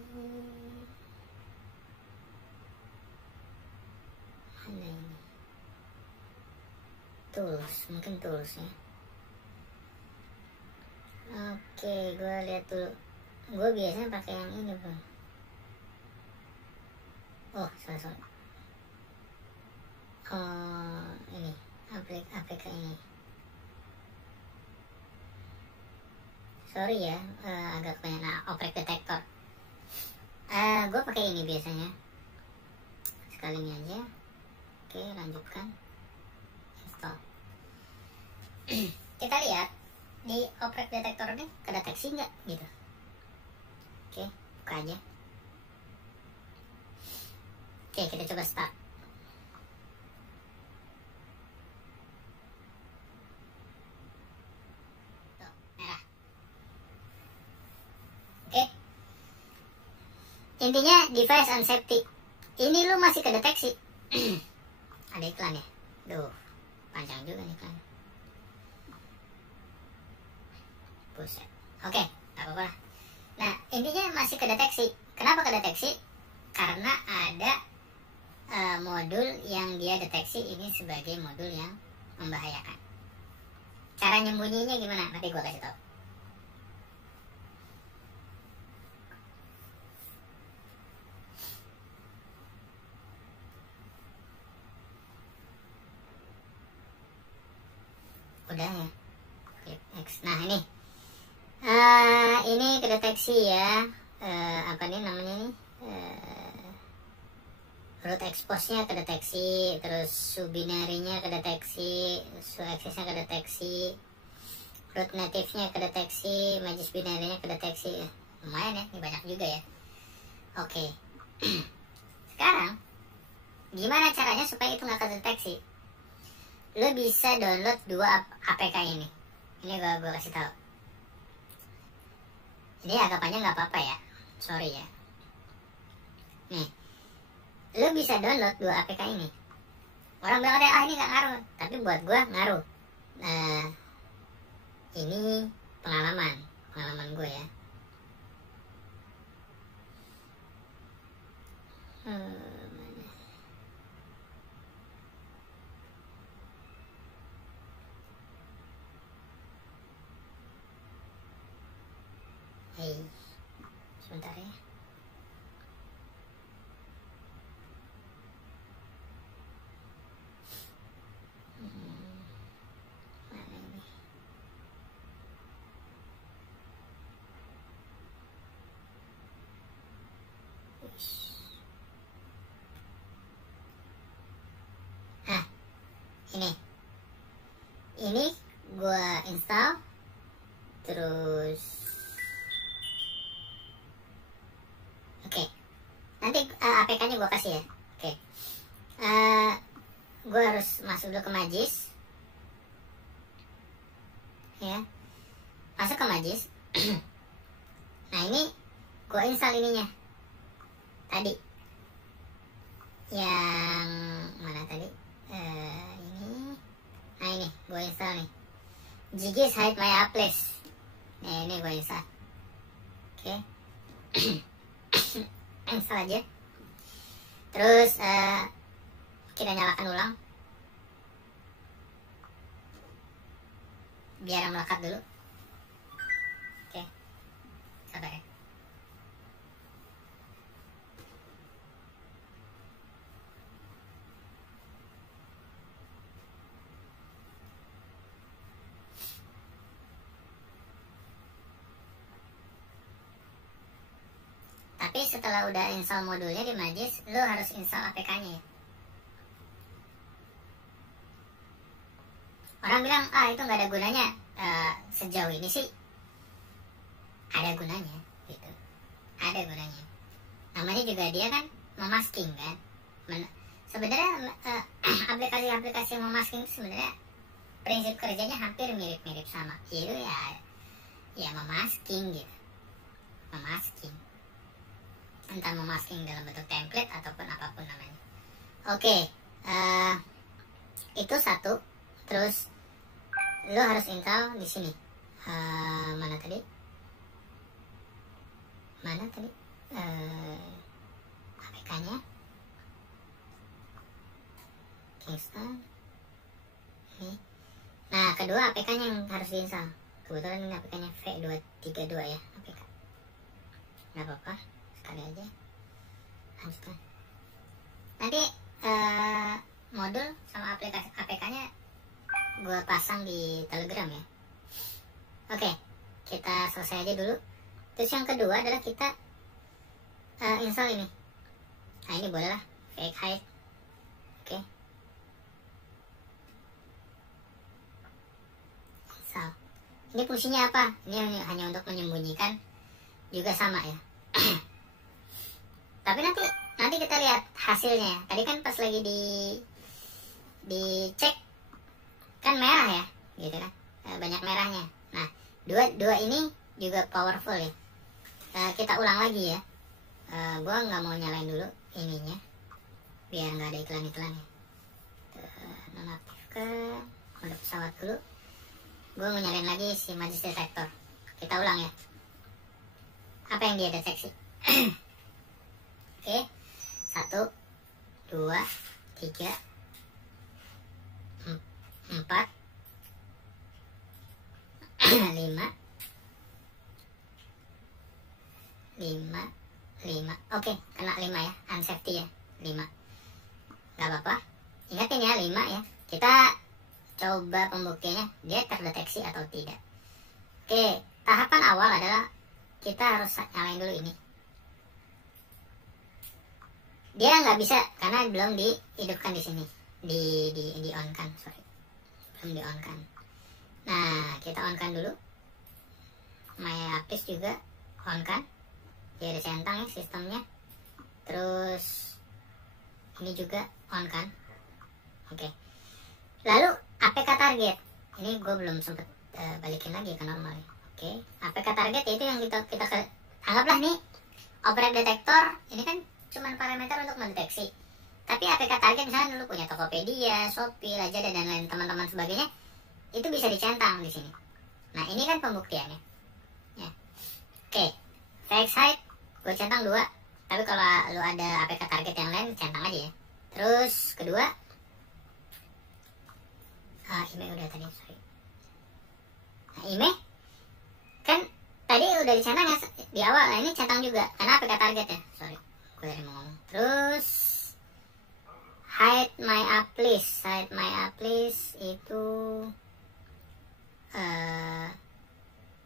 Mana ini? Tools, mungkin tools ya. Oke, gue lihat dulu. Gue biasanya pakai yang ini, bro. Oh, salah. Oh, ini APK ini. Sorry ya, agak banyak. Nah, oprek detektor. Gue pakai ini biasanya. Sekali ini aja. Oke, lanjutkan. Install. Kita lihat di oprek detektor ini kedeteksi nggak gitu. Oke, buka aja. Oke, kita coba start. Tuh, merah. Oke. Intinya device unsafety. Ini lu masih kedeteksi. Ada iklan ya? Duh, panjang juga nih iklan. Buset. Oke, gak apa-apa. Nah, intinya masih kedeteksi. Kenapa kedeteksi? Karena ada modul yang dia deteksi ini sebagai modul yang membahayakan. Cara nyembunyinya gimana? Nanti gue kasih tau. Udah ya. Klik X. Nah ini kedeteksi ya. Apa nih namanya nih? Root expose-nya kedeteksi, terus subinary-nya kedeteksi, access-nya kedeteksi, root native-nya kedeteksi, magis binary-nya kedeteksi. Lumayan ya, ini banyak juga ya. Oke. Sekarang gimana caranya supaya itu nggak kedeteksi? Lo bisa download 2 APK ini. Ini gue kasih tahu. Ini agak panjang nggak apa-apa ya, sorry ya. Nih, lo bisa download 2 APK ini. Orang bilang ada ini nggak ngaruh, tapi buat gue ngaruh. Ini pengalaman gue ya. Sebentar ya. Mana ini? Nah, ini gue install, terus nanti APK-nya gue kasih ya. Oke. Gue harus masuk dulu ke Magis. Ya. Masuk ke Magis. Nah, ini gue install ininya. Tadi. Yang mana tadi? Ini. Nah, ini gue install nih. Jigis hide my applets. Nah, ini gue install. Oke. Install aja. Terus kita nyalakan ulang biar melekat dulu. Oke, sabar ya. Tapi setelah udah install modulnya di Magis, lo harus install APK-nya ya. Orang bilang, itu nggak ada gunanya. Sejauh ini sih ada gunanya gitu. Ada gunanya. Namanya juga dia kan memasking kan. Sebenarnya aplikasi-aplikasi memasking itu sebenarnya prinsip kerjanya hampir mirip-mirip sama, yaitu ya memasking gitu, memasking, entah memasking dalam bentuk template ataupun apapun namanya. Oke, itu satu. Terus lo harus install di sini. Mana tadi? APK-nya Kingston. Ini. Nah, kedua APK-nya yang harus diinstal. Kebetulan ini APK-nya V232 ya, APK. Nggak apa-apa, sekali aja. Lanjutkan. Nanti modul sama aplikasi APK-nya gue pasang di Telegram ya. Oke, kita selesai aja dulu. Terus yang kedua adalah kita install ini. Nah, ini boleh lah, fake hide. Oke. Install. Ini fungsinya apa? Ini hanya untuk menyembunyikan, juga sama ya. Tapi nanti kita lihat hasilnya. Tadi kan pas lagi dicek kan merah ya, gitu kan, banyak merahnya. Nah, dua ini juga powerful ya. Kita ulang lagi ya. Gua nggak mau nyalain dulu ininya biar nggak ada iklan-iklannya. Nonaktifkan mode pesawat dulu. Gua mau nyalain lagi si Magis Detector. Kita ulang ya. Apa yang dia deteksi? Oke, 1, 2, 3, 4, 5. Oke, kena 5 ya, unsafety ya, 5. Gak apa-apa, ingatin ya 5 ya. Kita coba pembuktiannya, dia terdeteksi atau tidak. Oke, tahapan awal adalah kita harus nyalain dulu ini. Dia nggak bisa karena belum dihidupkan di sini, di on kan, sorry, belum di on kan. Nah, kita on kan dulu. My Apis juga on kan. Dia ada centang ya sistemnya. Terus ini juga on kan. Oke. Lalu APK target. Ini gue belum sempet balikin lagi ke normal ya. Oke. APK target itu yang kita anggaplah nih operate detector. Ini kan cuman parameter untuk mendeteksi. Tapi APK target misalnya dulu punya Tokopedia, Shopee, Lazada dan lain teman-teman sebagainya, itu bisa dicentang di sini. Nah, ini kan pembuktiannya. Ya. Oke. Fake site gue centang 2. Tapi kalau lu ada APK target yang lain, centang aja ya. Terus kedua, email udah tadi, sorry. Nah, email kan tadi udah dicentang ya di awal. Nah, ini centang juga karena APK target ya. Sorry, gue tadi mau ngomong. Terus hide my app list. Hide my app list itu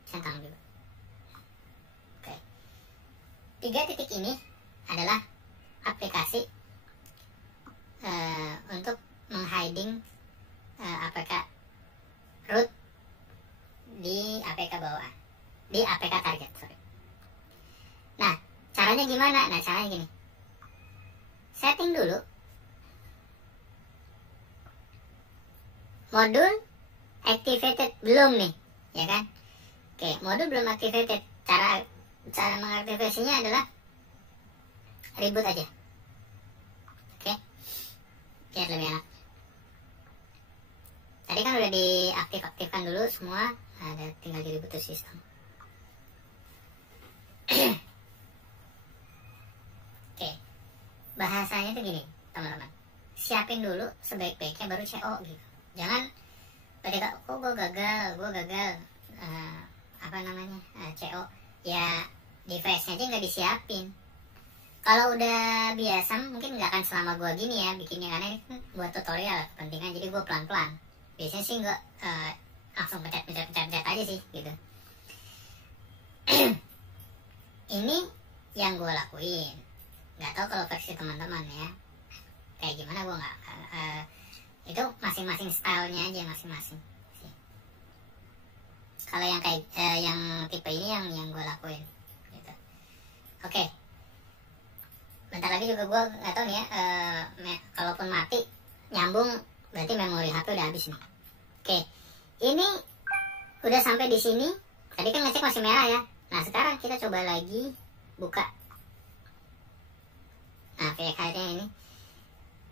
centang juga. Oke. 3 titik ini adalah aplikasi untuk menghiding APK root di APK bawaan, di APK target, sorry. Nah, caranya gimana? Nah, caranya gini. Setting dulu modul activated belum nih, ya kan? Oke, modul belum activated. Cara mengaktifasinya adalah reboot aja. Oke, biar lebih enak. Tadi kan udah diaktifkan dulu semua, ada tinggal di reboot sistem. Oke, bahasanya tuh gini, teman-teman. Siapin dulu sebaik-baiknya baru CO gitu. Jangan pada gue gagal CO ya, device-nya aja nggak disiapin. Kalau udah biasa mungkin nggak akan selama gue gini ya bikinnya, karena ini kan buat tutorial kepentingan, jadi gue pelan-pelan. Biasanya sih nggak langsung pencet aja sih gitu. Ini yang gue lakuin. Nggak tahu kalau versi teman-teman ya kayak gimana, gue nggak itu masing-masing stylenya aja masing-masing. Kalau yang kayak yang tipe ini yang gue lakuin gitu. Oke. Bentar lagi juga gue nggak tahu nih ya, kalaupun mati nyambung berarti memori HP udah habis nih. Oke, ini udah sampai di sini. Tadi kan ngecek masih merah ya. Nah sekarang kita coba lagi buka. Nah VXHide-nya ini.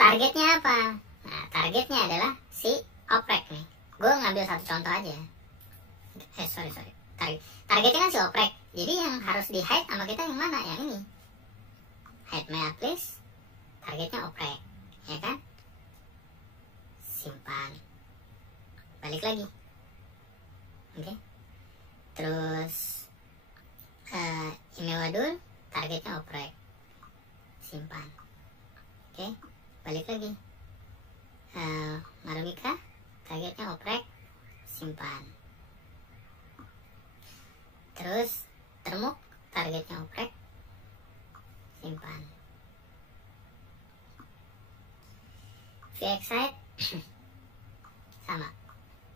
Targetnya apa? Nah targetnya adalah si oprek nih. Gue ngambil satu contoh aja. Sorry. Targetnya kan si oprek. Jadi yang harus di hide sama kita yang mana? Yang ini. Hide my please. Targetnya oprek, ya kan? Simpan. Balik lagi. Oke. Terus email wadul, targetnya oprek. Simpan. Oke. Balik lagi. Marumika, targetnya oprek. Simpan. Terus termuk, targetnya oprek. Simpan. VXHide sama,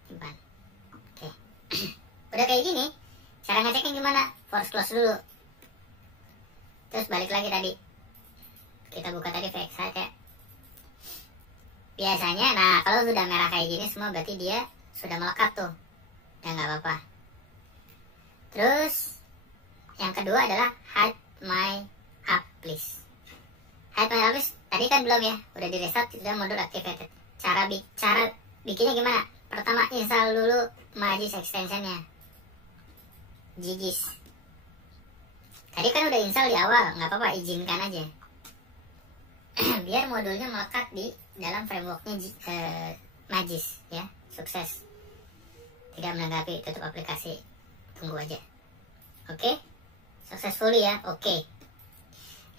simpan. Oke. Udah kayak gini, cara ngeceknya gimana? Force close dulu. Terus balik lagi tadi. Kita buka tadi VXHide ya. Biasanya, nah kalau sudah merah kayak gini semua berarti dia sudah melekat tuh. Ya nggak apa-apa. Terus yang kedua adalah hide my app please. Hide my app please tadi kan belum ya, udah di restart, sudah modul activated. Cara bikinnya gimana? Pertama install dulu Majis extensionnya, Jigis. Tadi kan udah install di awal, nggak apa-apa, izinkan aja. Biar modulnya melekat di dalam frameworknya Majis ya, sukses. Tidak menanggapi, tutup aplikasi, tunggu aja. Oke, successfully ya, oke.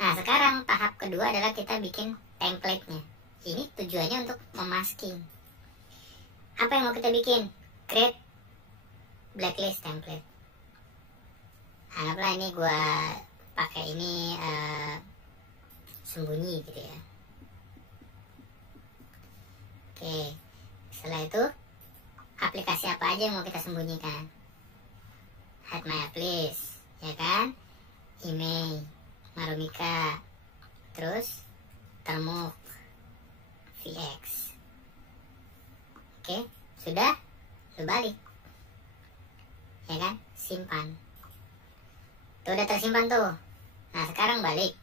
Nah sekarang tahap kedua adalah kita bikin template-nya. Ini tujuannya untuk memasking. Apa yang mau kita bikin? Create blacklist template. Anggaplah ini gue pakai ini sembunyi gitu ya. Oke, setelah itu aplikasi apa aja yang mau kita sembunyikan? Hide my app list, ya kan? Email, Marumika, terus Termuk, VX. Oke, sudah, lu balik, ya kan? Simpan. Tuh udah tersimpan tuh. Nah sekarang balik.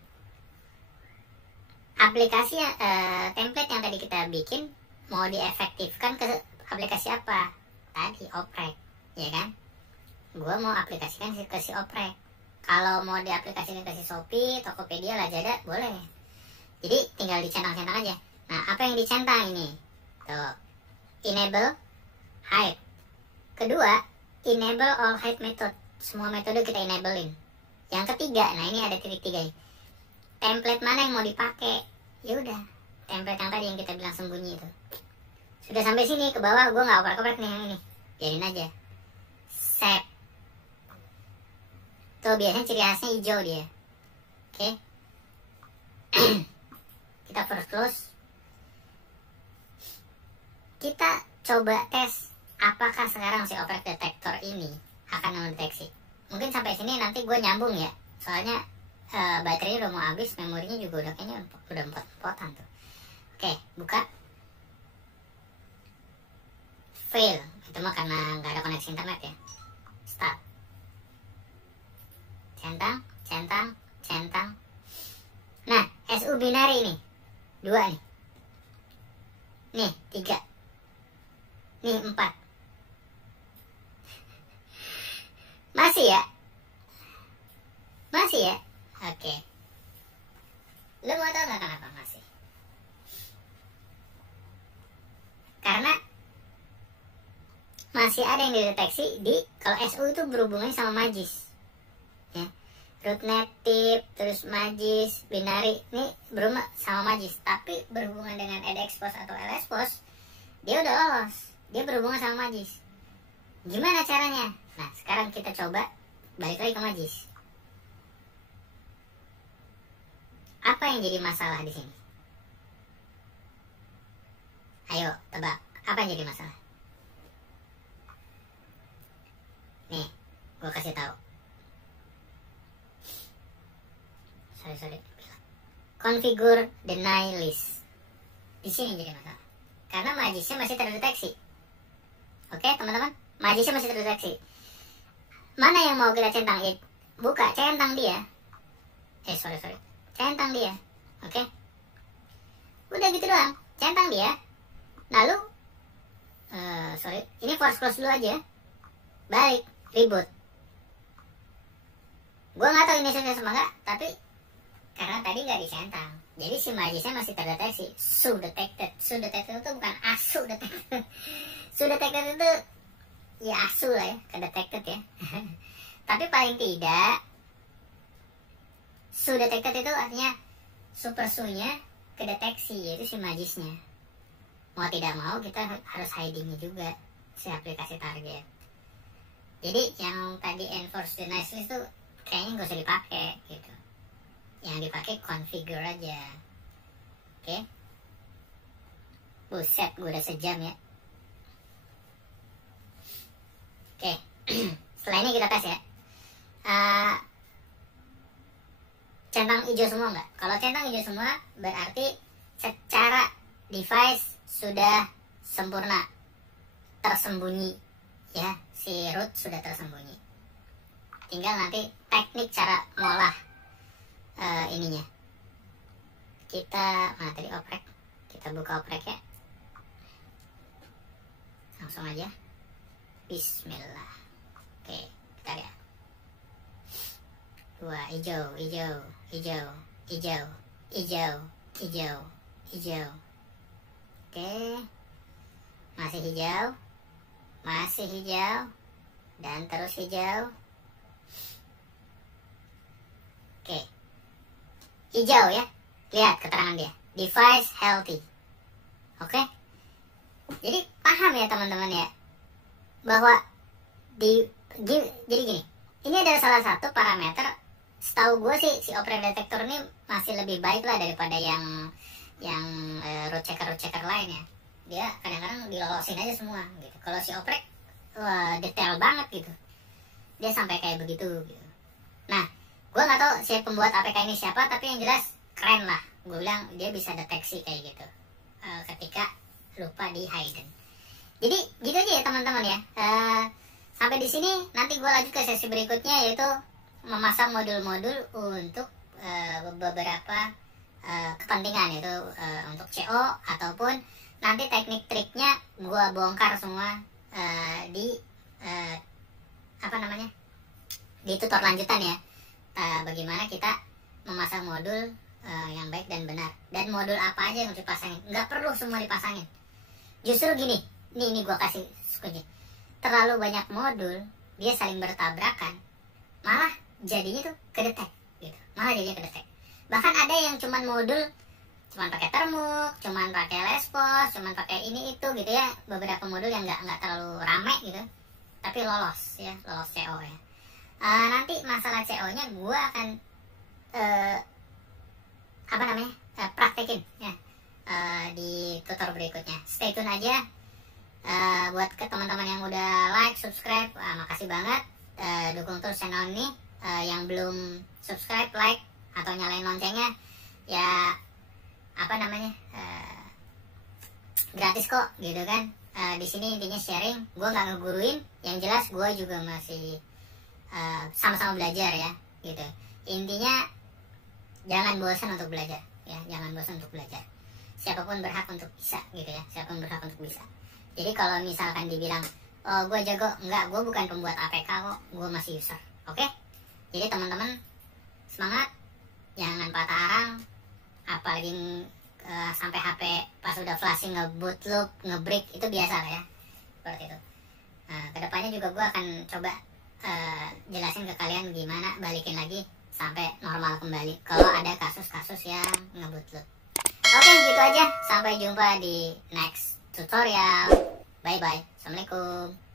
Aplikasi template yang tadi kita bikin mau diefektifkan ke aplikasi apa? Tadi oprek, ya kan? Gue mau aplikasikan ke si oprek. Kalau mau diaplikasikan ke si Shopee, Tokopedia, Lazada, boleh. Jadi tinggal dicentang-centang aja. Nah, apa yang dicentang ini? Tuh, enable hide. Kedua, enable all hide method. Semua metode kita enablein. Yang ketiga, nah ini ada titik 3 nih. Template mana yang mau dipakai? Ya udah, template yang tadi yang kita bilang sembunyi itu. Sudah sampai sini ke bawah, gue nggak oprek-oprek nih yang ini. Biarin aja. Save. Tuh biasanya ciri khasnya hijau dia. Oke. Kita first close. Kita coba tes apakah sekarang si oprek detektor ini akan mendeteksi. Mungkin sampai sini nanti gue nyambung ya. Soalnya baterainya udah mau habis, memorinya juga udah kayaknya udah empot-empotan tuh. Oke, buka. Fail. Itu mah karena nggak ada koneksi internet ya. Start. Centang. Nah, SU binary nih 2 nih. Nih 3. Nih 4. Masih ya? Oke. Lu mau tau gak kenapa masih? Karena masih ada yang dideteksi di, kalau SU itu berhubungan sama Majis ya. Root native, terus Majis, binary, ini berhubungan sama Majis. Tapi berhubungan dengan edexpos atau lspos, dia udah lolos. Dia berhubungan sama Majis. Gimana caranya? Nah sekarang kita coba balik lagi ke Majis. Apa yang jadi masalah di sini? Ayo tebak, apa yang jadi masalah? Nih, gue kasih tahu. Sorry. Configure deny list. Di sini jadi masalah. Karena Majisnya masih terdeteksi. Oke teman-teman, Magicnya masih terdeteksi. Mana yang mau kita centang? Buka, centang dia. Sorry, centang dia. Oke, udah gitu doang, centang dia. Lalu ini force close dulu aja, balik, reboot. Gue nggak tahu ini sukses apa enggak, tapi karena tadi nggak dicentang, jadi si Magicnya masih terdeteksi. Su detected itu bukan asu detected. Su detected itu ya asu lah ya, kedetected ya. Tapi paling tidak su detected itu artinya super su-nya kedeteksi, yaitu si Magisnya. Mau tidak mau kita harus hidingnya juga si aplikasi target. Jadi yang tadi enforce denies itu kayaknya nggak usah dipakai gitu. Yang dipakai configure aja. Oke. Buset, gue udah sejam ya. Oke. Setelah ini kita tes ya. Centang hijau semua nggak? Kalau centang hijau semua berarti secara device sudah sempurna, tersembunyi ya, si root sudah tersembunyi. Tinggal nanti teknik cara ngolah ininya. Kita tadi oprek, kita buka oprek ya, langsung aja. Bismillah. Oke, kita lihat. Wah, hijau. Oke, masih hijau, dan terus hijau. Oke, hijau ya, lihat keterangan dia, device healthy. Oke, jadi paham ya teman-teman ya, bahwa jadi gini, ini adalah salah satu parameter. Setahu gue sih si operate detector ini masih lebih baik lah daripada yang root checker lain ya. Dia kadang-kadang dilolosin aja semua gitu. Kalau si oprek detail banget gitu, dia sampai kayak begitu gitu. Nah, gue nggak tahu si pembuat APK ini siapa, tapi yang jelas keren lah. Gue bilang dia bisa deteksi kayak gitu ketika lupa di hidden. Jadi gitu aja ya teman-teman ya. Sampai di sini, nanti gue lanjut ke sesi berikutnya, yaitu memasang modul-modul untuk beberapa kepentingan, yaitu untuk CO ataupun nanti teknik triknya gue bongkar semua di di tutor lanjutan ya. Bagaimana kita memasang modul yang baik dan benar, dan modul apa aja yang harus dipasangin. Nggak perlu semua dipasangin. Justru gini, ini gue kasih kunci. Terlalu banyak modul, dia saling bertabrakan, malah jadinya tuh kedetek gitu. Bahkan ada yang cuman modul cuman pakai termuk, cuman pakai lespos, cuman pakai ini itu gitu ya. Beberapa modul yang nggak terlalu rame gitu, tapi lolos CO ya. Nanti masalah CO-nya gue akan praktekin ya di tutor berikutnya. Stay tune aja. Buat ke teman-teman yang udah like, subscribe, makasih banget. Dukung terus channel ini. Yang belum subscribe, like, atau nyalain loncengnya ya, gratis kok gitu kan. Di sini intinya sharing, gue nggak ngeguruin, yang jelas gue juga masih sama-sama belajar ya gitu. Intinya jangan bosan untuk belajar ya, siapapun berhak untuk bisa gitu ya, Jadi kalau misalkan dibilang, oh gue jago, enggak, gue bukan pembuat APK kok, gue masih user. Oke? Jadi teman-teman semangat, jangan patah arang, apalagi sampai HP pas udah flashing nge-boot loop, nge-break, itu biasa lah ya, seperti itu. Kedepannya juga gue akan coba jelasin ke kalian gimana balikin lagi sampai normal kembali kalau ada kasus-kasus yang nge-boot loop. Oke, gitu aja, sampai jumpa di next tutorial. Bye bye. Assalamualaikum.